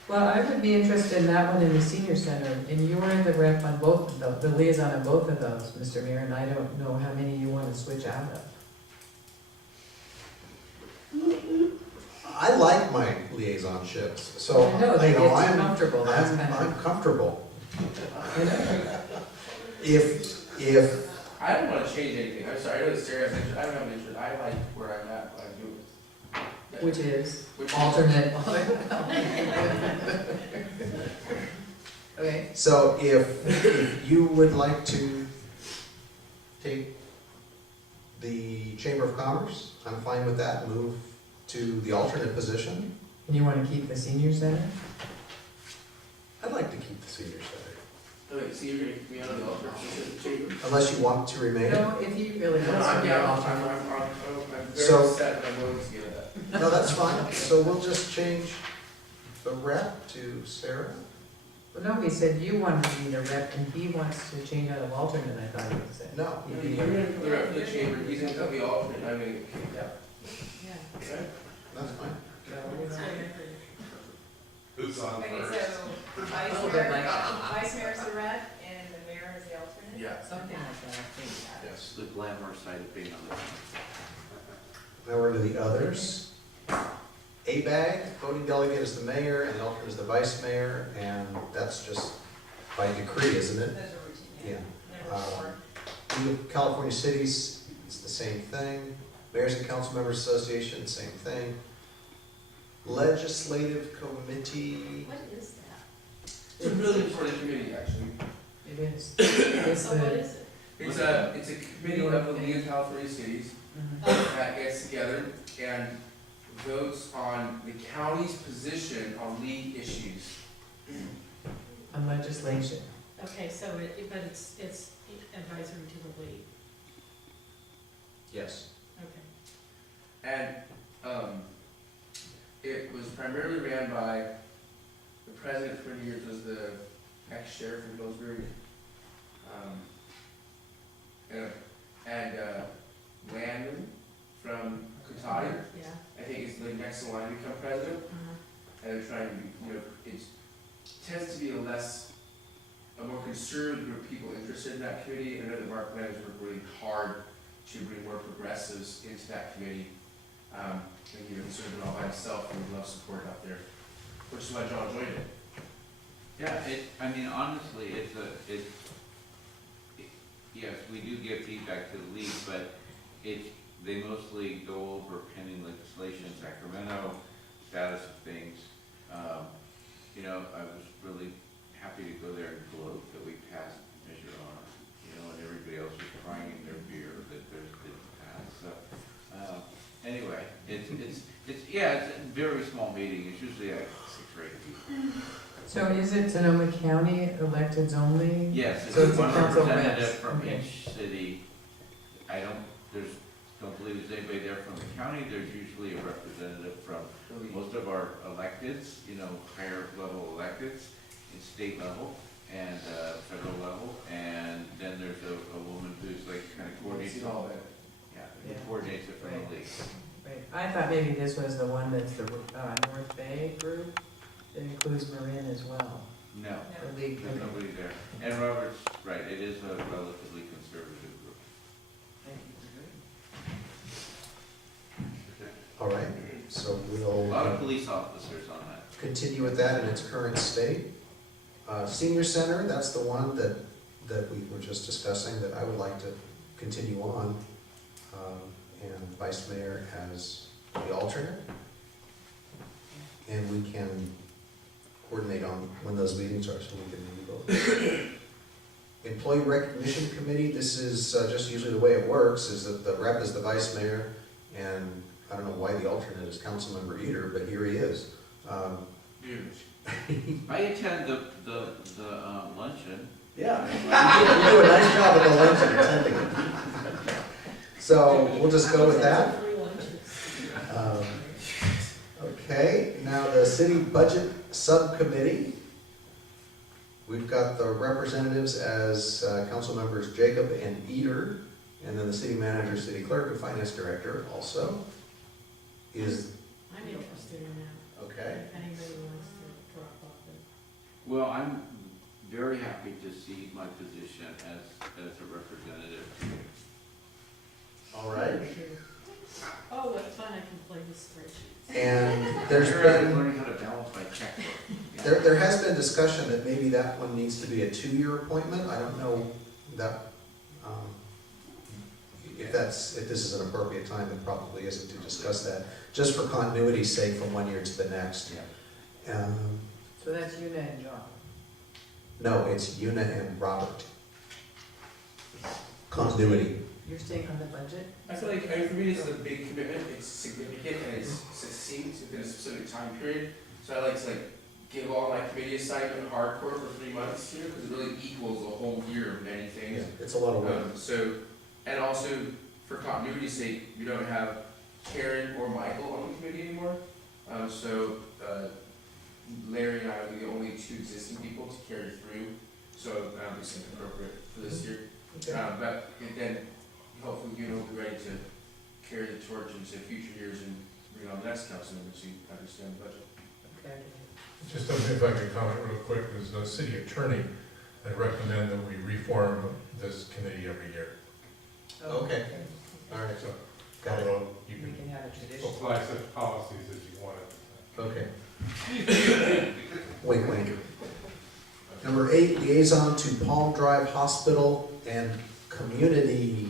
Well, I would be interested in that one in the senior center, and you are the rep on both, the liaison on both of those, Mr. Mayor, and I don't know how many you want to switch out of. I like my liaisonships, so, I know, they you get know, too I'm, comfortable, that's kind of. I'm comfortable. You know? If, I don't wanna change anything, I'm sorry, I know Sarah has interest, I don't have an interest, I like where I'm at, what I'm doing. Which is Which- alternate. Okay. so if you would like to take the Chamber of Commerce, I'm fine with that, move to the alternate position. And you want to keep the senior center? I'd like to keep the senior center, Okay, so you're gonna keep me on the alternate chamber? unless you want to remain. No, if you really No, want I'm to be down, alternate. I'm very So- upset, but I'm willing to give that. No, that's fine, so we'll just change the rep to Sarah. Well, no, he said you wanted to be the rep and he wants to change out of alternate, I thought he said. No, You'd be You're the- gonna put the rep for the chamber, he's gonna put the alternate, and I'm gonna get kicked out. Yeah. Okay? that's fine. Who's on Okay, first? so vice Oh, but mayor, like- vice mayor's the rep and the mayor is the alternate? Yeah. Something like that, I think. Yes, the glamour side of being on the. Now we're to the others. A-bag, voting delegate is the mayor, and the alternate is the vice mayor, and that's just by decree, isn't it? Those are routine, Yeah. Number four. League of California Cities, it's the same thing. Mayors and Council Members Association, same thing. Legislative Committee, What is that? It's a really important committee, actually. It is. It's So what the, is it? It's a committee of the League of California Cities Mhm. that gets together and votes on the county's position on league issues. On legislation. Okay, so but it's advisory to the league, Yes. okay. And, it was primarily ran by, the president for many years was the ex-sheriff in Pillsbury. Landon from Cotati, Yeah. I think is the next in line to become president. Uh-huh. And they're trying to be, it tends to be a more conservative group of people interested in that committee. I know that Mark Landon's worked really hard to bring more progressives into that committee. And he was served it all by himself, and we love support out there, which is why John joined it. Yeah, I mean, honestly, yes, we do give feedback to the league, but they mostly go over pending legislation in Sacramento, status of things. I was really happy to go there and gloat that we passed Measure R, and everybody else was crying in their beer that theirs didn't pass, so. Anyway, it's a very small meeting, it's usually like 6 or 8 people. So is it Sonoma County electeds only? Yes, So it's it's a one council representative reps, from okay. each city. Don't believe there's anybody there from the county, there's usually a representative from most of our electeds, higher level electeds, in state level and federal level, and then there's a woman who's like kind of coordinates See all that. Yeah, who Yeah. coordinates it from the league. Right, I thought maybe this was the one that's the North Bay group that includes Marin as well. No, The league, there's okay. nobody there. And Robert's right, it is a relatively conservative group. Thank you. All right, so A lot of we'll police officers on that. continue with that in its current state. Senior Center, that's the one that we were just discussing, that I would like to continue on. And Vice Mayor as the alternate. And we can coordinate on when those meetings are, so we can vote. Employee Recognition Committee, this is just usually the way it works, is that the rep is the Vice Mayor, and I don't know why the alternate is Councilmember Eater, but here he is. I attend the luncheon. Yeah, you do a nice job at the luncheon attending it. So we'll just go with that. Free lunches. Okay, now the City Budget Subcommittee. We've got the representatives as council members Jacob and Eater, and then the city manager, city clerk, and finance director also. Is I'm interested in that, Okay. if anybody wants to drop off it. Well, I'm very happy to see my position as a representative. All right. Oh, what fun, I can play with spreadsheets. And there's I'm been, learning how to balance my checkbook. there has been discussion that maybe that one needs to be a 2-year appointment. I don't know that, if this is an appropriate time, it probably isn't to discuss that, just for continuity's sake from one year to the next. So that's Una and John. No, it's Una and Robert. Continuity. You're staying on the budget? I feel like, for me, this is a big commitment, it's significant, and it's succinct within a specific time period. So I like to give all my committee assignment hardcore for 3 months here, because it really equals a whole year of many things. It's a lot of work. And also, for continuity's sake, we don't have Karen or Michael on the committee anymore. Larry and I will be the only 2 existing people to carry through, so it seemed appropriate for this year. But then, hopefully, you will be ready to carry the torch into future years and bring on the next council member to understand the budget. Okay. Just if I could comment real quick, as the city attorney, I recommend that we reform this committee every year. Okay. All right. So, Got it. although you We can can have a tradition. apply such policies as you want. Okay. Wink, wink. Number 8, liaison to Palm Drive Hospital and community.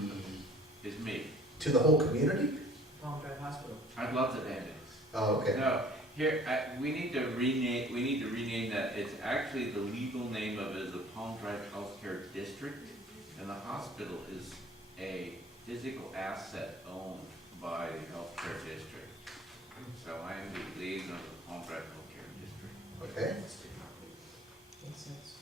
Is me. To the whole community? Palm Drive Hospital. I'd love to add it. Oh, okay. No, here, we need to rename that. It's actually, the legal name of it is the Palm Drive Healthcare District, and the hospital is a physical asset owned by the healthcare district. So I am the liaison of the Palm Drive Healthcare District. Okay. Makes sense.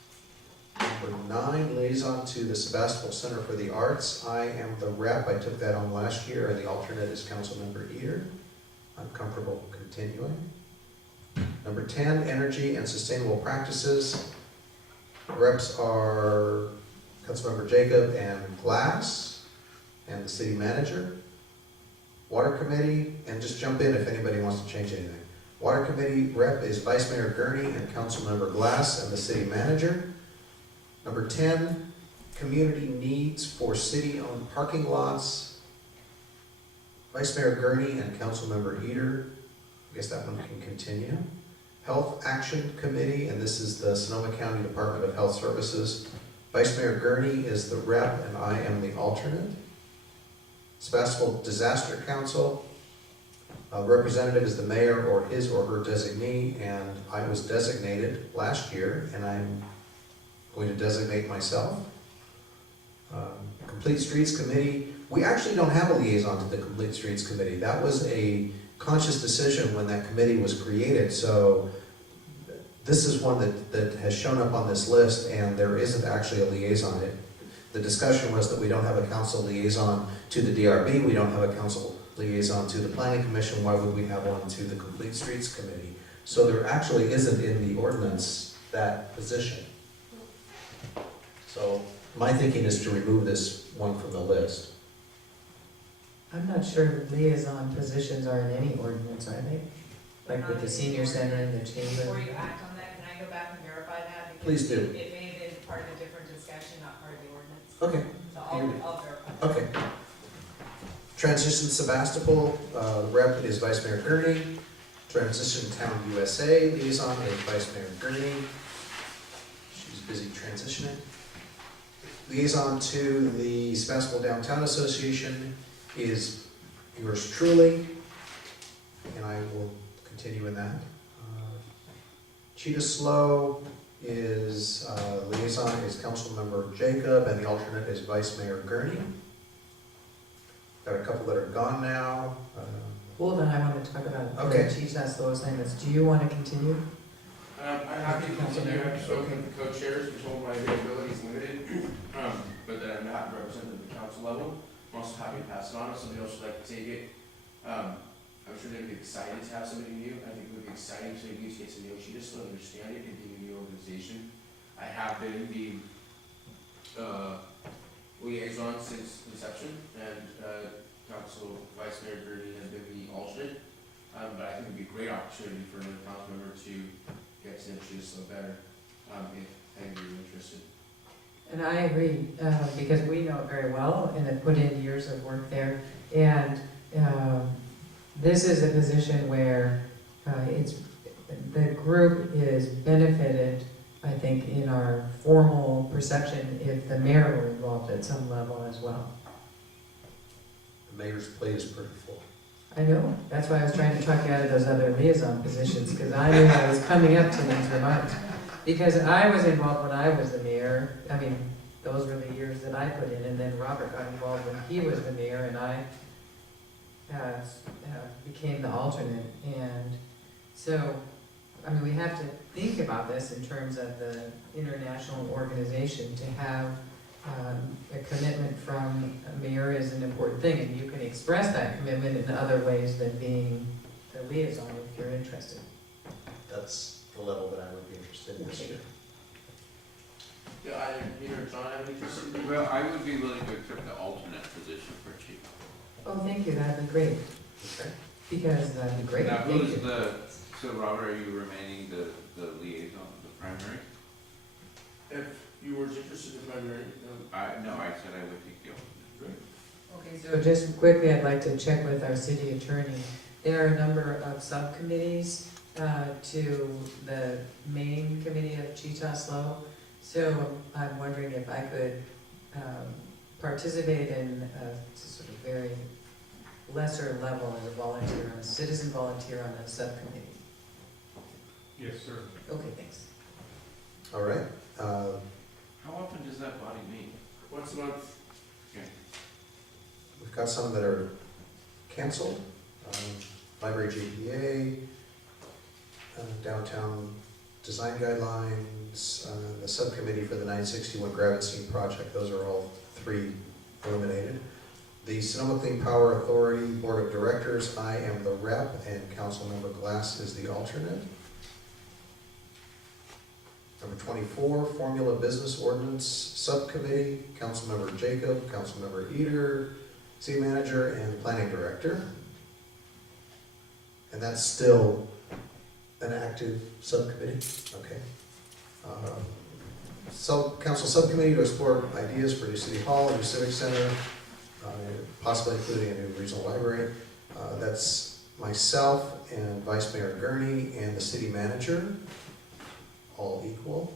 Number 9, liaison to the Sebastopol Center for the Arts. I am the rep. I took that on last year, and the alternate is Councilmember Eater. I'm comfortable continuing. Number 10, energy and sustainable practices. Reps are Councilmember Jacob and Glass, and the city manager. Water committee, and just jump in if anybody wants to change anything. Water committee rep is Vice Mayor Gurney and Councilmember Glass and the city manager. Number 10, community needs for city-owned parking lots. Vice Mayor Gurney and Councilmember Eater. I guess that one can continue. Health Action Committee, and this is the Sonoma County Department of Health Services. Vice Mayor Gurney is the rep and I am the alternate. Sebastopol Disaster Council. Representative is the mayor or his or her designee, and I was designated last year, and I'm going to designate myself. Complete Streets Committee, we actually don't have a liaison to the Complete Streets Committee. That was a conscious decision when that committee was created, so this is one that has shown up on this list, and there isn't actually a liaison. The discussion was that we don't have a council liaison to the DRB, we don't have a council liaison to the Planning Commission, why would we have one to the Complete Streets Committee? So there actually isn't in the ordinance that position. So my thinking is to remove this one from the list. I'm not sure liaison positions are in any ordinance, are they? Like with the senior center and the chamber? Before you act on that, can I go back and verify that? Because Please do. It may have been part of a different discussion, not part of the ordinance. Okay. So I'll verify. Okay. Transition Sebastopol, rep is Vice Mayor Gurney. Transition Town USA, liaison is Vice Mayor Gurney. She's busy transitioning. Liaison to the Sebastopol Downtown Association is yours truly, and I will continue in that. Cheetah Slow is, liaison is Councilmember Jacob, and the alternate is Vice Mayor Gurney. Got a couple that are gone now. Hold on, I want to talk about Okay. the Chiefs Slow assignments. Do you want to continue? I'm happy to continue. I've spoken with the co-chairs, which told my availability is limited, but that I'm not represented at the council level. I'm also happy to pass it on if somebody else would like to take it. I'm sure they'd be excited to have somebody new. I think it would be exciting to maybe get to know you, just to understand it and be a new organization. I have been the liaison since inception, and Council Vice Mayor Gurney has been the alternate. But I think it'd be a great opportunity for another council member to get to know Chickasaw better, if any of you are interested. And I agree, because we know it very well and have put in years of work there. And this is a position where the group is benefited, I think, in our formal perception if the mayor were involved at some level as well. The mayor's plate is pretty full. I know, that's why I was trying to talk you out of those other liaison positions, because I knew I was coming up to these remarks. Because I was involved when I was the mayor, I mean, those were the years that I put in, and then Robert got involved when he was the mayor, and I became the alternate. And so, I mean, we have to think about this in terms of the international organization. To have a commitment from a mayor is an important thing, and you can express that commitment in other ways than being the liaison if you're interested. That's the level that I would be interested in this year. Do either Peter or John have any interest in? Well, I would be willing to accept the alternate position for chief. Oh, thank you, that'd be great, Okay. because that'd be great, Now, thank who's you. so Robert, are you remaining the liaison, the primary? If you were interested in primary, No, I said I would take the alternate. Okay, so just quickly, I'd like to check with our city attorney. There are a number of subcommittees to the main committee of Cheetah. So I'm wondering if I could participate in a sort of very lesser level as a volunteer, a citizen volunteer on a subcommittee. Yes, sir. Okay, thanks. All right. How often does that body meet? once a month. We've got some that are canceled. Library GPA, downtown design guidelines, the subcommittee for the 961 Gravenstein project. Those are all 3 eliminated. The Sonoma Clean Power Authority Board of Directors, I am the rep, and Councilmember Glass is the alternate. Number 24, Formula Business Ordinance Subcommittee, Councilmember Jacob, Councilmember Eder, City Manager, and Planning Director. And that's still an active subcommittee, okay. Council Subcommittee to explore ideas for a new City Hall, a new Civic Center, possibly including a new regional library. That's myself and Vice Mayor Gurney and the City Manager, all equal.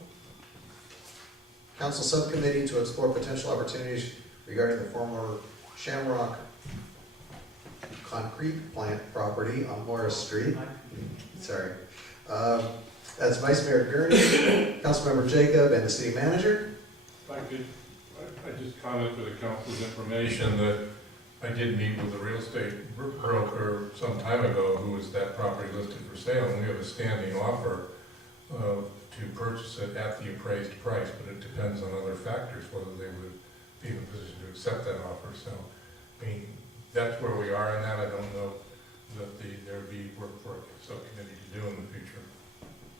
Council Subcommittee to explore potential opportunities regarding the former Shamrock concrete plant property on Morris Street. Sorry. That's Vice Mayor Gurney, Councilmember Jacob, and the City Manager. If I could, I just comment for the council's information that I did meet with a real estate broker some time ago who was that property listed for sale, and we have a standing offer to purchase it at the appraised price, but it depends on other factors whether they would be in a position to accept that offer. So, I mean, that's where we are in that. I don't know that there would be work for a subcommittee to do in the future.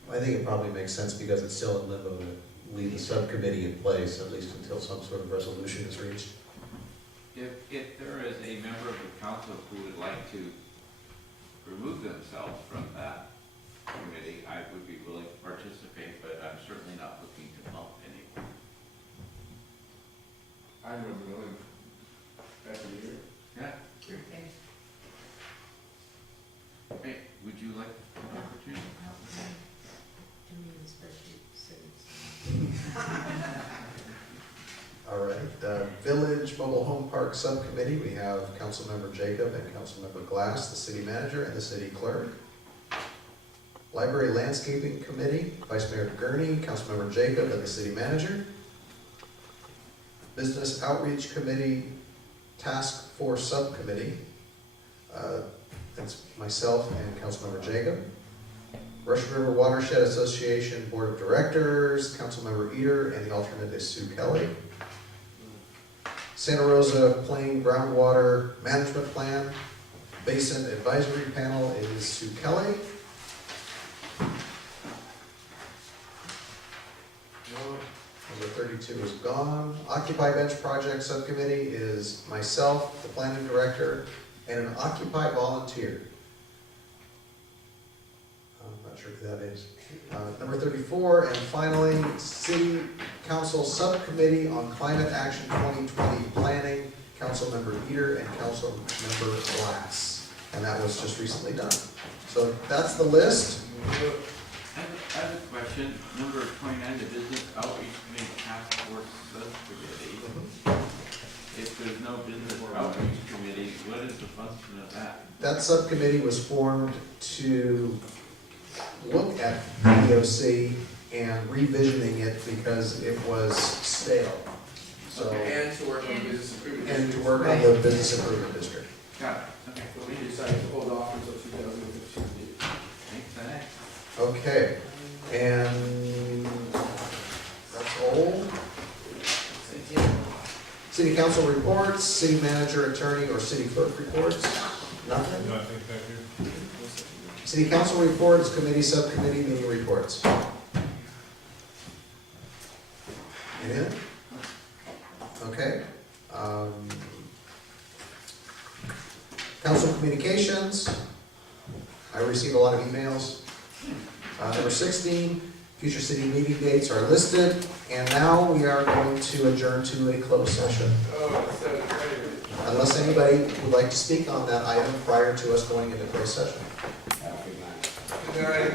I think it probably makes sense because it's still in limbo to leave the subcommittee in place, at least until some sort of resolution is reached. If there is a member of the council who would like to remove themselves from that committee, I would be willing to participate, but I'm certainly not looking to bump anyone. I'm willing. Back to you. Yeah. Hey, would you like an opportunity? Give me the spreadsheet, so All right, the Village Mobile Home Park Subcommittee, we have Councilmember Jacob and Councilmember Glass, the City Manager, and the City Clerk. Library Landscaping Committee, Vice Mayor Gurney, Councilmember Jacob, and the City Manager. Business Outreach Committee, Task Force Subcommittee, that's myself and Councilmember Jacob. Russian River Watershed Association Board of Directors, Councilmember Eder, and the alternate is Sue Kelly. Santa Rosa Plain Groundwater Management Plan, Basin Advisory Panel is Sue Kelly. Number 32 is gone. Occupy Bench Project Subcommittee is myself, the Planning Director, and an Occupy volunteer. not sure who that is. Number 34, and finally, City Council Subcommittee on Climate Action 2020 Planning, Councilmember Eater and Councilmember Glass. And that was just recently done. So that's the list. I have a question. Number 29, the Business Outreach Committee Task Force Subcommittee. If there's no Business Outreach Committee, what is the function of that? That subcommittee was formed to look at BOC and revisioning it because it was stale. So, And to work on the business improvement. and to work on the business improvement district. Got it. Okay. So we decided to hold off until 2015. Thanks, Okay, and that's all. City council reports, city manager, attorney, or city clerk reports? Nothing? Nothing, thank you. City council reports, committee, subcommittee, meeting reports. Anything? Okay. Council communications. I received a lot of emails. Number 16, future city meeting dates are listed. And now we are going to adjourn to a closed session. Oh, so great. Unless anybody would like to speak on that item prior to us going into closed session. Good night.